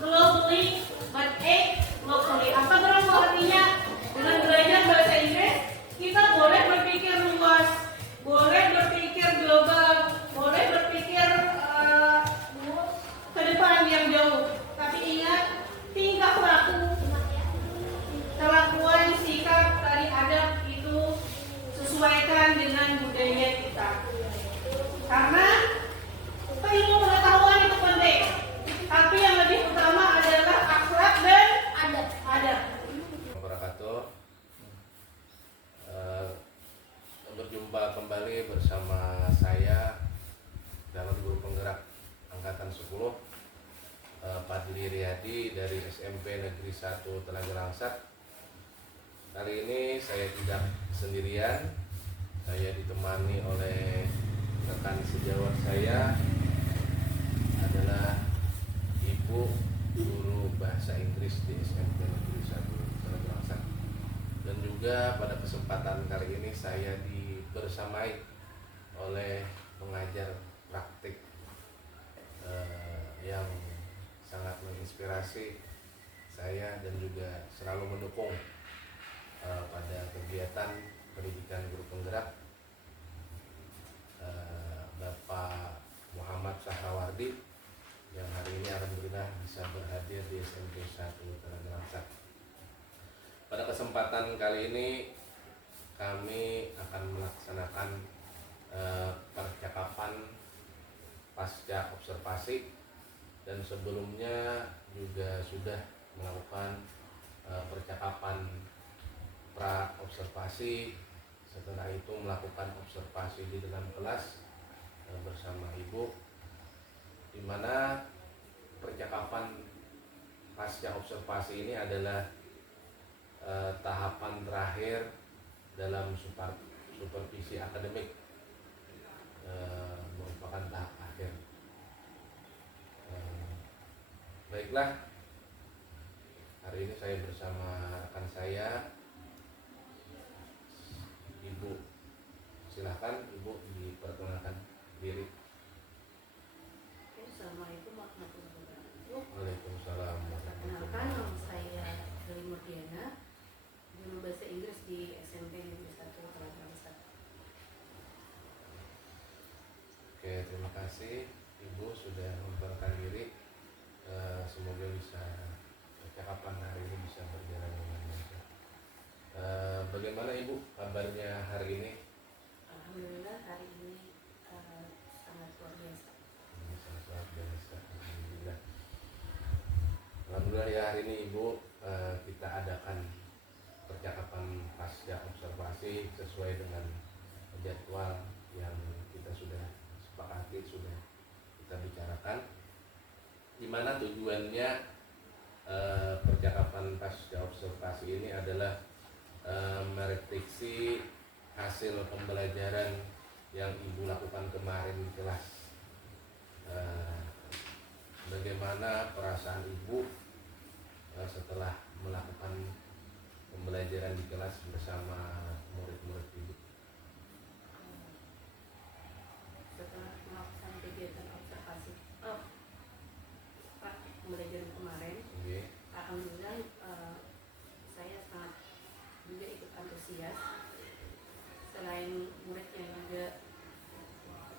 globally but act locally. Apa berarti artinya? Dengan belajar bahasa Inggris kita boleh berpikir luas, boleh berpikir global, boleh berpikir ke depan yang jauh. Tapi ingat tingkah laku ke-10, Padli Riyadi dari SMP Negeri 1 Telaga Langsat. Kali ini saya tidak sendirian, saya ditemani oleh rekan sejawat saya, adalah Ibu guru bahasa Inggris di SMP Negeri 1 Telaga Langsat. Dan juga pada kesempatan kali ini saya dibersamai oleh pengajar praktik yang sangat menginspirasi saya dan juga selalu mendukung pada kegiatan pendidikan guru penggerak, Bapak Muhammad Sahrawardi, yang hari ini alhamdulillah bisa berhadir di SMP 1 Telaga Langsat. Pada kesempatan kali ini kami akan melaksanakan percakapan pasca observasi, dan sebelumnya juga sudah melakukan percakapan pra observasi. Setelah itu melakukan observasi di dalam kelas bersama Ibu, di mana percakapan pasca observasi ini adalah tahapan terakhir dalam supervisi akademik, merupakan tahap akhir. Baiklah, hari ini saya bersama rekan saya, Ibu. Silahkan Ibu diperkenalkan diri. Assalamualaikum warahmatullahi wabarakatuh. Waalaikumsalam warahmatullahi Perkenalkan, nama wabarakatuh. saya Deli Murdiana, guru bahasa Inggris di SMP Negeri 1 Telaga Langsat. Oke, terima kasih Ibu sudah memperkenalkan diri. Semoga bisa percakapan hari ini bisa berjalan dengan lancar. Bagaimana Ibu kabarnya hari ini? Alhamdulillah hari ini sangat luar biasa. Sangat luar biasa. Alhamdulillah. Alhamdulillah ya, hari ini Ibu kita adakan percakapan pasca observasi sesuai dengan jadwal yang kita sudah sepakati, sudah kita bicarakan, di mana tujuannya percakapan pasca observasi ini adalah merefleksi hasil pembelajaran yang Ibu lakukan kemarin di kelas. Bagaimana perasaan Ibu setelah melakukan pembelajaran di kelas bersama murid-murid Ibu? Setelah melakukan kegiatan observasi praktik pembelajaran kemarin, Oke. alhamdulillah saya sangat juga ikut antusias. Selain muridnya juga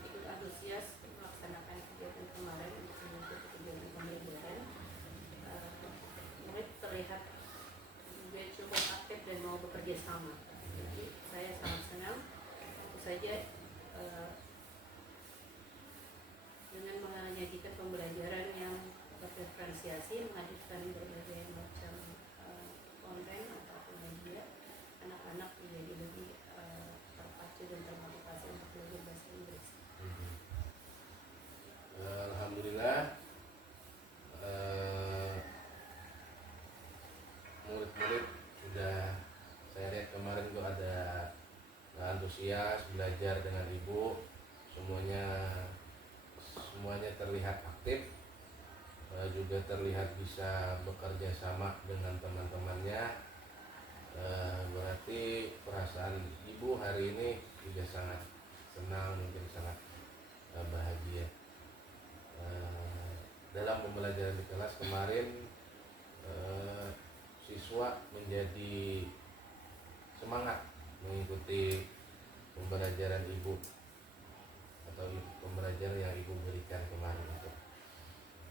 ikut antusias melaksanakan kegiatan kemarin untuk mengikuti kegiatan pembelajaran, murid terlihat juga cukup aktif dan mau bekerja sama. Jadi saya sangat senang. Tentu saja dengan menyajikan pembelajaran yang berdiferensiasi, menghadirkan berbagai macam konten ataupun media, anak-anak menjadi lebih terpacu dan termotivasi untuk belajar bahasa Inggris. Alhamdulillah, murid-murid sudah, saya lihat kemarin tuh ada antusias belajar dengan Ibu, semuanya terlihat aktif, juga terlihat bisa bekerja sama dengan teman-temannya. Berarti perasaan Ibu hari ini juga sangat senang, mungkin sangat bahagia. Dalam pembelajaran di kelas kemarin, siswa menjadi semangat mengikuti pembelajaran Ibu atau pembelajaran yang Ibu berikan kemarin.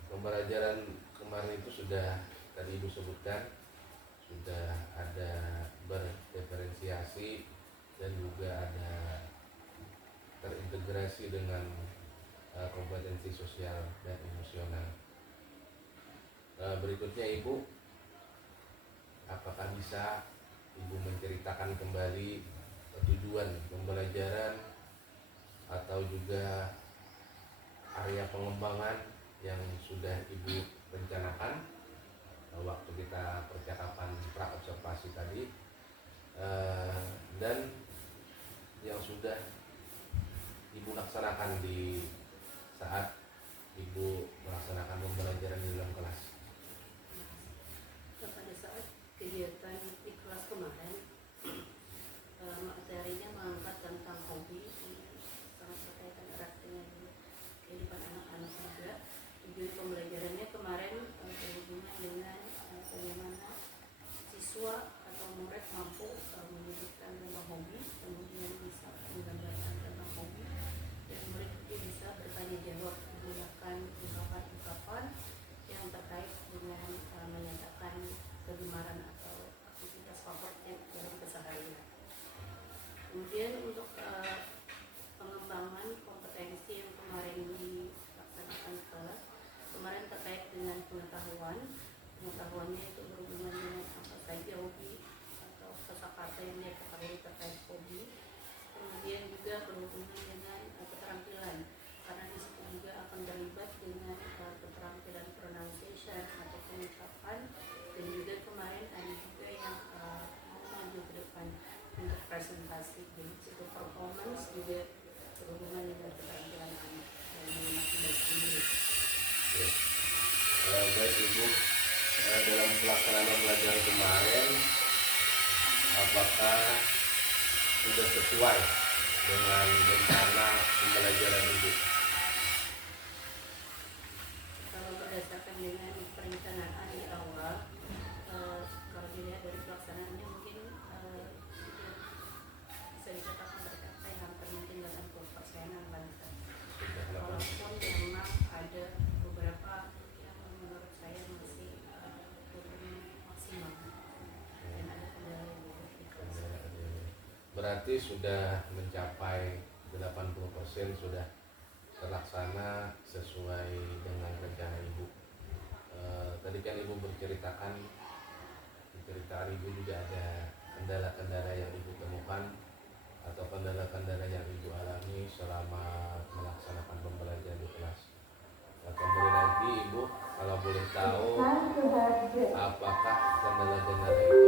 Pembelajaran kemarin itu sudah tadi Ibu sebutkan, sudah ada berdiferensiasi dan juga ada terintegrasi dengan kompetensi sosial dan emosional. Berikutnya Ibu, apakah bisa Ibu menceritakan kembali tujuan pembelajaran atau juga area pengembangan yang sudah Ibu rencanakan waktu kita percakapan pra-observasi tadi, dan yang sudah Ibu laksanakan di saat Ibu melaksanakan pembelajaran di dalam kelas. Pada saat kegiatan di kelas kemarin, materinya mengangkat tentang hobi, sangat berkaitan erat dengan kehidupan anak-anak juga. Tujuan pembelajarannya kemarin berhubungan dengan bagaimana siswa atau murid mampu menyebutkan tentang hobi, kemudian bisa menggambarkan tentang hobi, dan murid juga bisa bertanya jawab menggunakan ungkapan-ungkapan yang terkait dengan menyatakan kegemaran atau aktivitas favoritnya dalam keseharian. Kemudian untuk pengembangan kompetensi yang kemarin dilaksanakan kelas, kemarin terkait dengan pengetahuannya itu berhubungan dengan apa saja hobi atau kosakata yang dia ketahui terkait hobi. Kemudian juga berhubungan dengan keterampilan, karena di situ juga akan terlibat dengan keterampilan pronunciation atau pengucapan, dan juga kemarin ada juga yang mau maju ke depan untuk presentasi. Jadi situ performance juga berhubungan dengan keterampilan anak dan menggunakan bahasa Inggris. Baik Ibu, dalam pelaksanaan pembelajaran kemarin, apakah sudah sesuai dengan rencana pembelajaran Ibu? Kalau berdasarkan dengan perencanaan di awal, kalau dilihat dari pelaksanaannya mungkin bisa dikatakan tercapai hampir mungkin 80%-an bangsa. Walaupun memang ada beberapa yang menurut saya masih belum maksimal dan ada kendala yang belum diselesaikan. Berarti sudah mencapai 80% sudah terlaksana sesuai dengan rencana Ibu. Tadi kan Ibu berceritakan, di cerita Ibu juga ada kendala-kendala yang Ibu temukan atau kendala-kendala yang Ibu alami selama melaksanakan pembelajaran di kelas. Kembali lagi Ibu, kalau boleh tahu apakah kendala-kendala itu?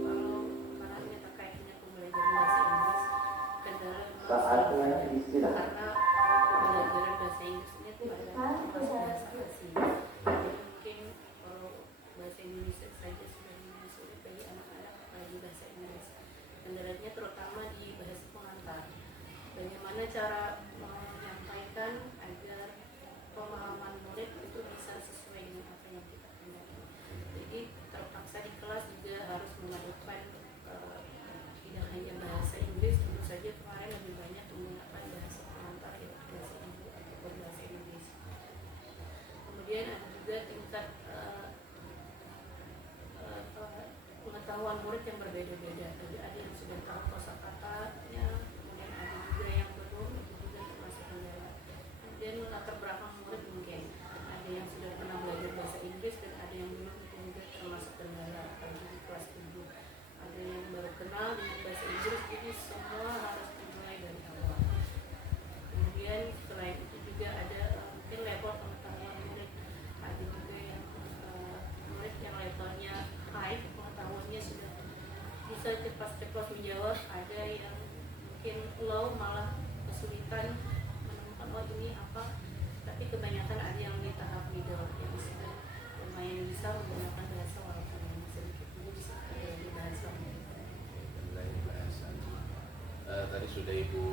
Kalau terkait dengan pembelajaran bahasa Inggris, kendala Saatnya karena istirahat. pembelajaran bahasa Inggris ini itu adalah bahasa asing. Jadi mungkin kalau bahasa Indonesia saja sudah menjadi sulit bagi anak-anak, apalagi bahasa Inggris. Kendalanya terutama di bahasa pengantar. Bagaimana cara menyampaikan agar pemahaman murid itu bisa sesuai dengan apa yang kita kendaki. Jadi terpaksa di kelas juga harus memadukan tidak hanya bahasa Inggris, tentu saja kemarin lebih banyak menggunakan bahasa pengantar yaitu bahasa ibu ataupun bahasa Inggris. Kemudian ada juga tingkat pengetahuan murid yang berbeda-beda. Jadi ada yang sudah tahu kosakatanya, kemudian ada juga yang belum, itu juga termasuk kendala. Kemudian latar belakang murid mungkin ada yang sudah pernah belajar bahasa Inggris dan ada yang belum, itu juga termasuk kendala apalagi di kelas 7. Ada yang baru kenal dengan bahasa Inggris, jadi semua harus dimulai dari awal. Kemudian selain itu juga ada mungkin level pengetahuan murid. Ada juga yang murid yang levelnya high, pengetahuannya sudah bisa cepat-cepat menjawab. Ada yang mungkin low, malah kesulitan menemukan oh ini apa. Tapi kebanyakan ada yang di tahap middle yang sudah lumayan bisa menggunakan bahasa walaupun sedikit juga bisa di bahasa. Tadi sudah Ibu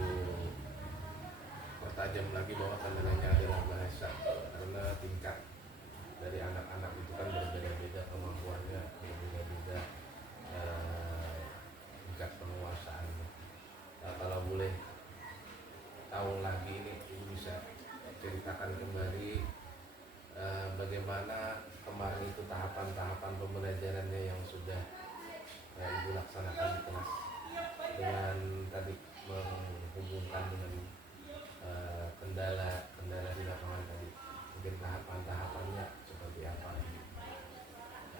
pertajam lagi bahwa kendalanya adalah bahasa, karena tingkat dari anak-anak itu kan berbeda-beda kemampuannya, berbeda-beda tingkat penguasaannya. Kalau boleh tahu lagi ini, Ibu bisa ceritakan kembali bagaimana kemarin itu tahapan-tahapan pembelajarannya yang sudah Ibu laksanakan di kelas, dengan tadi menghubungkan dengan kendala di lapangan tadi, mungkin tahapan-tahapannya seperti apa?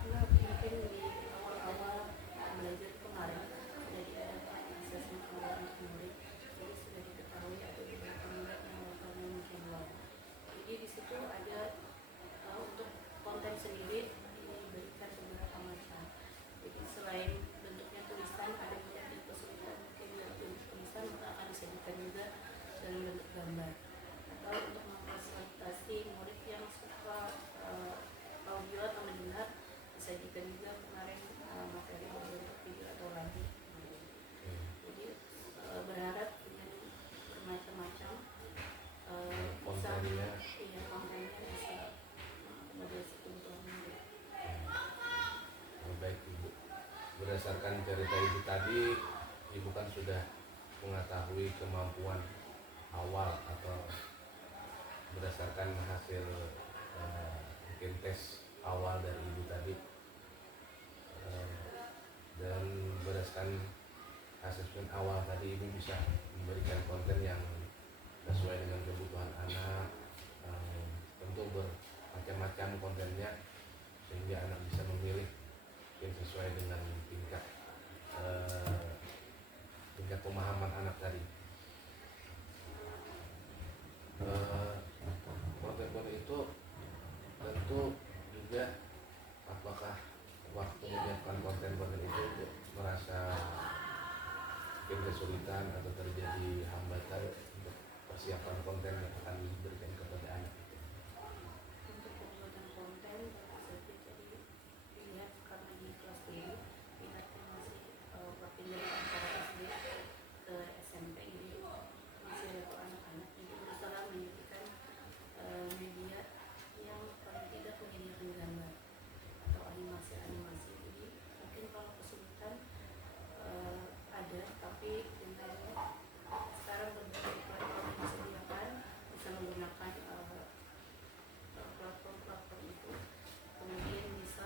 Karena mungkin di awal-awal belajar kemarin sudah diadakan asesmen awal murid, jadi sudah diketahui ada beberapa murid yang levelnya mungkin low. berdasarkan cerita ibu tadi, ibu kan sudah mengetahui kemampuan awal atau berdasarkan hasil mungkin tes awal dari ibu tadi, dan berdasarkan asesmen awal tadi ibu bisa memberikan konten yang sesuai dengan kebutuhan anak, tentu bermacam-macam kontennya sehingga anak bisa memilih yang sesuai dengan tingkat pemahaman anak tadi. Konten-konten itu tentu juga apakah waktu menyiapkan konten-konten itu untuk merasa mungkin kesulitan atau terjadi hambatan untuk persiapan konten yang akan diberikan kepada anak itu. Untuk pembuatan konten saja jadi dilihat karena di kelas dulu lihatnya masih perpindahan antara SD ke SMP, jadi masih level anak-anak, jadi berusaha menyediakan media yang paling tidak menyediakan gambar atau animasi-animasi. Jadi mungkin kalau kesulitan ada, tapi dengan sekarang berbagai platform yang disediakan bisa menggunakan platform-platform itu, kemudian bisa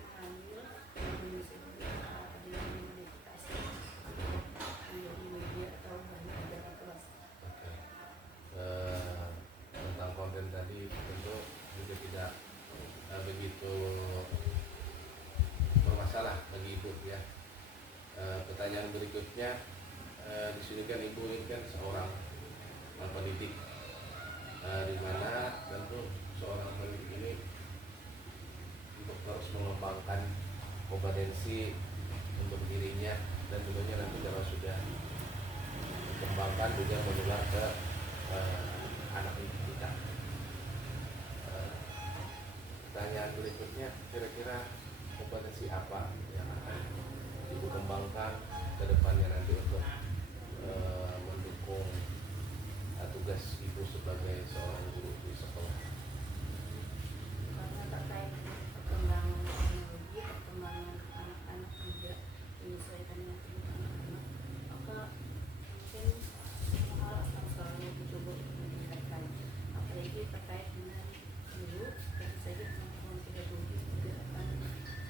mengambil Indonesia juga dengan modifikasi menjadi media atau bahan ajaran kelas. Oke. Tentang konten tadi tentu juga tidak begitu bermasalah bagi ibu ya. Pertanyaan berikutnya, di sini kan ibu ini kan seorang pendidik, di mana tentu seorang pendidik ini untuk terus mengembangkan kompetensi untuk dirinya dan tentunya nanti kalau sudah dikembangkan juga menular ke anak didik kita. Pertanyaan berikutnya, kira-kira kompetensi apa yang akan ibu kembangkan ke depannya nanti untuk mendukung tugas ibu sebagai seorang guru di sekolah? Karena terkait dengan perkembangan teknologi, perkembangan anak-anak juga menyesuaikan dengan kebutuhan anak, maka mungkin semua hal akan selalu dicoba untuk meningkatkan, apalagi terkait dengan guru, tentu saja kemampuan pedagogi juga akan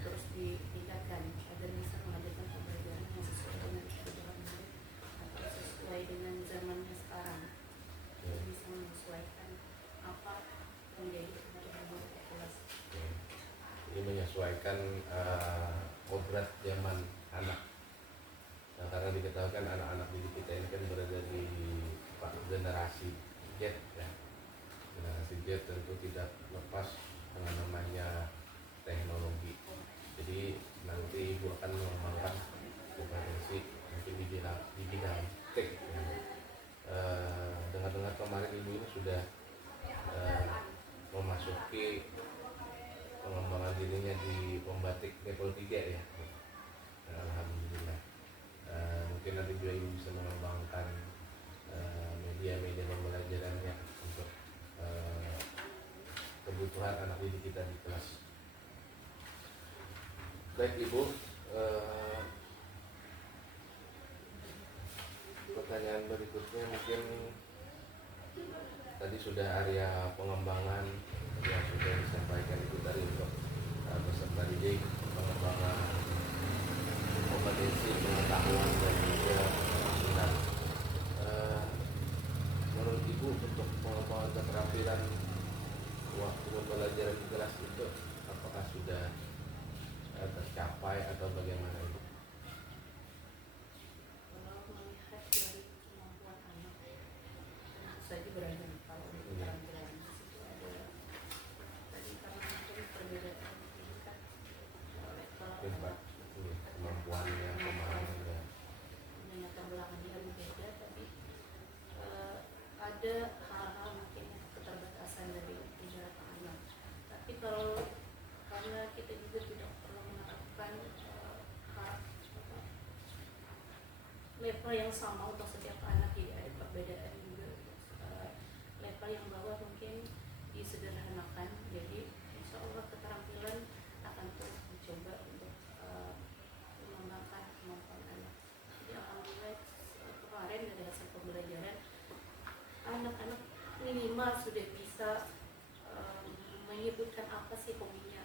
terus ditingkatkan agar bisa menghadirkan pembelajaran yang sesuai dengan kebutuhan murid atau sesuai dengan zamannya sekarang. Jadi bisa menyesuaikan apa yang menjadi kebutuhan kelas. Ini menyesuaikan kodrat zaman anak. Nah, karena diketahui kan anak-anak didik kita ini kan berada di generasi Z ya. Generasi Z tentu tidak lepas dengan namanya teknologi. Jadi nanti ibu akan mengembangkan kompetensi mungkin di bidang tech. Ya. Dengar-dengar kemarin ibu ini sudah memasuki pengembangan dirinya di pembatik level 3 ya. Alhamdulillah. Mungkin nanti juga ibu bisa mengembangkan media-media pembelajarannya untuk kebutuhan anak didik kita di kelas. Baik ibu, pertanyaan berikutnya mungkin tadi sudah area pengembangan yang sudah disampaikan itu tadi untuk peserta didik, pengembangan kompetensi, pengetahuan dan juga keterampilan. Menurut ibu untuk pengembangan keterampilan waktu pembelajaran di kelas itu apakah sudah tercapai atau bagaimana ibu? Kalau melihat dari kemampuan anak, tentu saja beragam. Kalau untuk keterampilan di situ ada tadi karena mungkin perbedaan tingkat level anak, Kemampuannya, pemahamannya. punya latar belakangnya berbeda, tapi ada hal-hal mungkin keterbatasan dari beberapa anak. Tapi kalau karena kita juga tidak perlu menerapkan level yang sama untuk setiap anak, jadi ada perbedaan juga. Level yang bawah mungkin disederhanakan, jadi insya Allah keterampilan akan terus dicoba untuk minimal sudah bisa menyebutkan apa sih hobinya.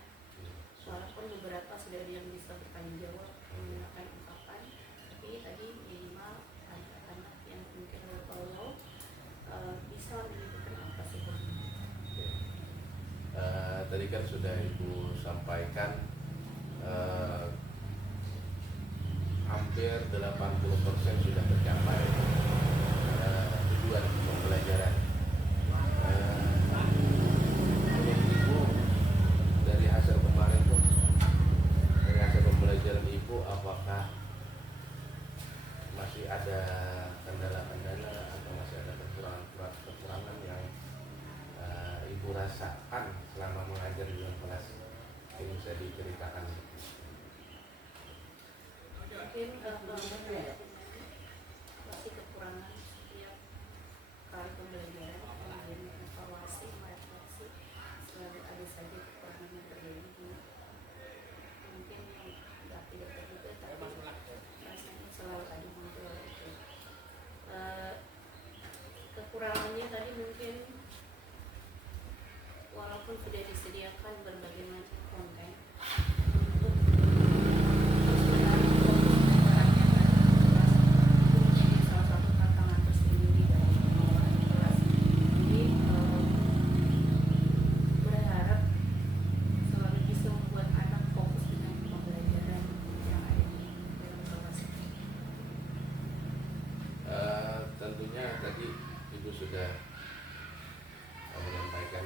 Walaupun beberapa sudah ada yang bisa bertanggung jawab menggunakan ungkapan, tapi tadi minimal anak-anak yang mungkin low bisa menyebutkan apa sih hobinya. Tadi kan sudah Ibu sampaikan hampir 80% sudah tercapai tujuan pembelajaran. Menurut Ibu dari hasil kemarin tuh, dari hasil pembelajaran Ibu, apakah masih ada kendala-kendala atau masih ada kekurangan yang Ibu rasakan selama mengajar di dalam kelas? Ini bisa diceritakan. Mungkin masih kekurangan setiap kali pembelajaran, kemudian evaluasi, merefleksi, selalu ada saja kekurangan yang terjadi. Mungkin yang tidak terduga, tapi rasanya selalu ada muncul itu. Kekurangannya tadi mungkin walaupun sudah disediakan berbagai macam konten untuk salah satu tantangan tersendiri dalam pengelolaan kelas. Jadi berharap selalu bisa membuat anak fokus dengan pembelajaran yang ada di dalam kelas. Tentunya tadi Ibu sudah menyampaikan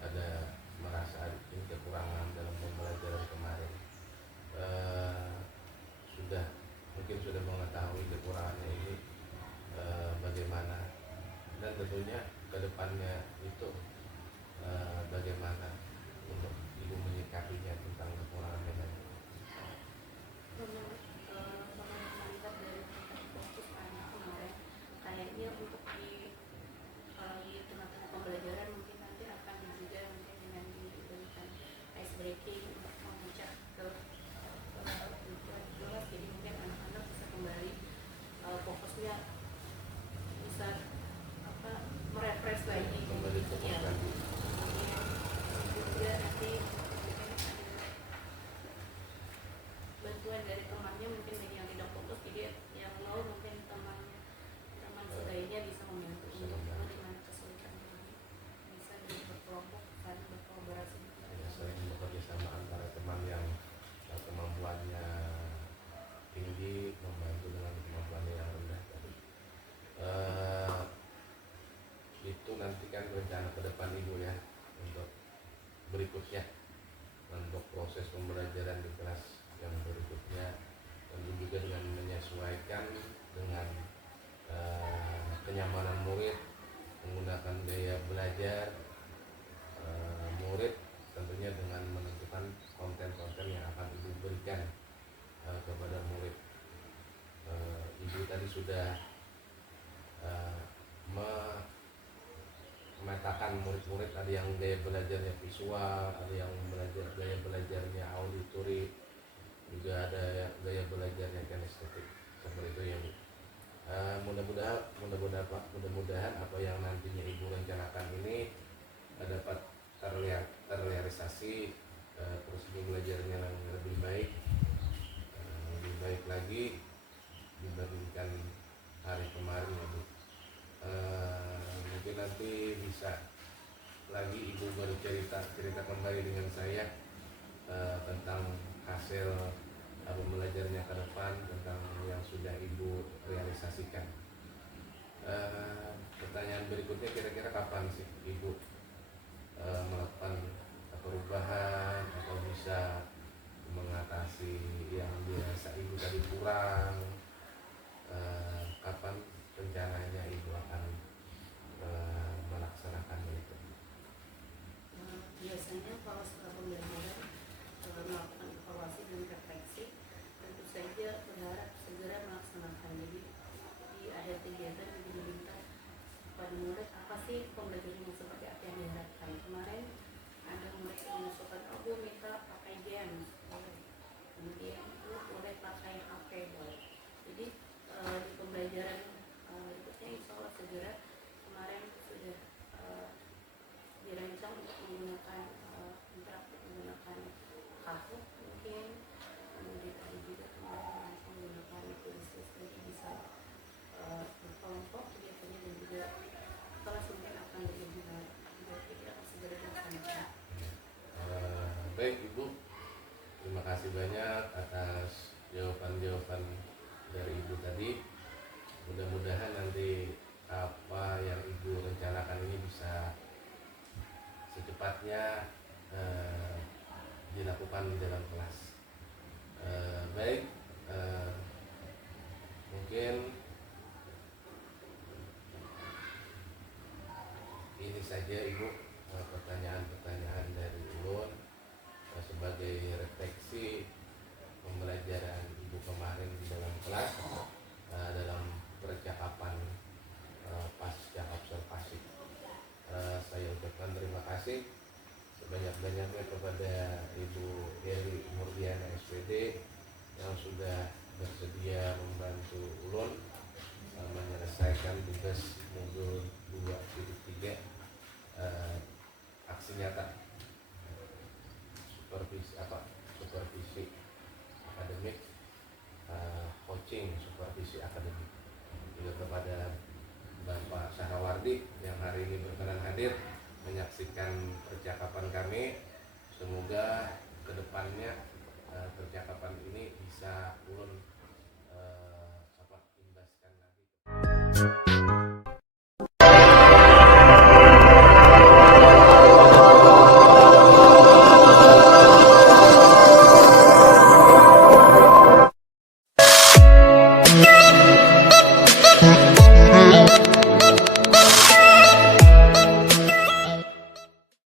ada merasa ini kekurangan dalam pembelajaran kemarin. Mungkin sudah mengetahui kekurangannya ini bagaimana, dan tentunya kedepannya itu bagaimana untuk Ibu menyikapinya tentang kekurangannya tadi. Melihat dari tingkat fokus anak kemarin, kayaknya untuk di tengah-tengah pembelajaran mungkin nanti akan juga mungkin dengan diberikan ice breaking untuk memuncak ke tujuan kelas, jadi mungkin anak-anak bisa kembali fokusnya, bisa merefresh lagi Kembali fokus ya. lagi. Juga nanti mungkin ada bantuan dari temannya, mungkin yang tidak fokus, jadi yang mau mungkin teman sebagainya bisa membantu untuk bagaimana kesulitan ini bisa berkelompok dan berkolaborasi. Ya, sering bekerja sama antara teman yang kemampuannya tinggi membantu dengan kemampuannya yang rendah tadi. Itu nanti kan rencana ke depan Ibu ya, untuk berikutnya, untuk proses pembelajaran di kelas yang berikutnya, tentu juga dengan menyesuaikan dengan kenyamanan murid, menggunakan gaya belajar murid, tentunya dengan menentukan konten-konten yang akan Ibu berikan kepada murid. Ibu tadi sudah memetakan murid-murid, ada yang gaya belajarnya visual, ada yang gaya belajarnya auditory, juga ada gaya belajarnya kinestetik, seperti itu ya Bu. Mudah-mudahan apa yang nantinya Ibu rencanakan ini dapat terrealisasi, terus belajarnya lebih baik lagi dibandingkan hari kemarin ya Bu. Mungkin nanti bisa lagi Ibu bercerita kembali dengan saya tentang hasil belajarnya ke depan, tentang yang sudah Ibu realisasikan. Pertanyaan berikutnya, kira-kira kapan sih Ibu melakukan perubahan atau bisa mengatasi yang biasa Ibu tadi kurang? Kapan rencananya Ibu akan melaksanakan itu? Biasanya kalau setelah pembelajaran melakukan evaluasi dan refleksi, tentu saja berharap segera melaksanakan. Jadi di akhir kegiatan diminta pada murid apa sih pembelajaran yang seperti apa yang diharapkan. Kemarin ada murid yang mengusulkan, aku minta pakai games, kemudian boleh pakai HP, boleh. Jadi di pembelajaran berikutnya insya Allah segera, kemarin sudah takut mungkin, kemudian ada juga teman-teman menggunakan tulis nanti bisa berkelompok kegiatannya dan juga kelas mungkin akan lebih baik juga kita segera dilaksanakan. Baik Ibu, terima kasih banyak atas jawaban-jawaban dari Ibu tadi. Mudah-mudahan nanti apa yang Ibu rencanakan ini bisa secepatnya dilakukan di dalam kelas. Baik, mungkin ini saja Ibu pertanyaan-pertanyaan dari Ulun sebagai refleksi pembelajaran Ibu kemarin di dalam kelas dalam percakapan pasca observasi. Saya ucapkan terima kasih sebanyak-banyaknya kepada Ibu Eli Murdiana SPD yang sudah bersedia membantu Ulun menyelesaikan tugas modul 2.3 aksi nyata supervisi akademik, coaching supervisi akademik. Juga kepada Bapak Sahrawardi yang hari ini berkenan hadir menyaksikan percakapan kami. Semoga kedepannya percakapan ini bisa Ulun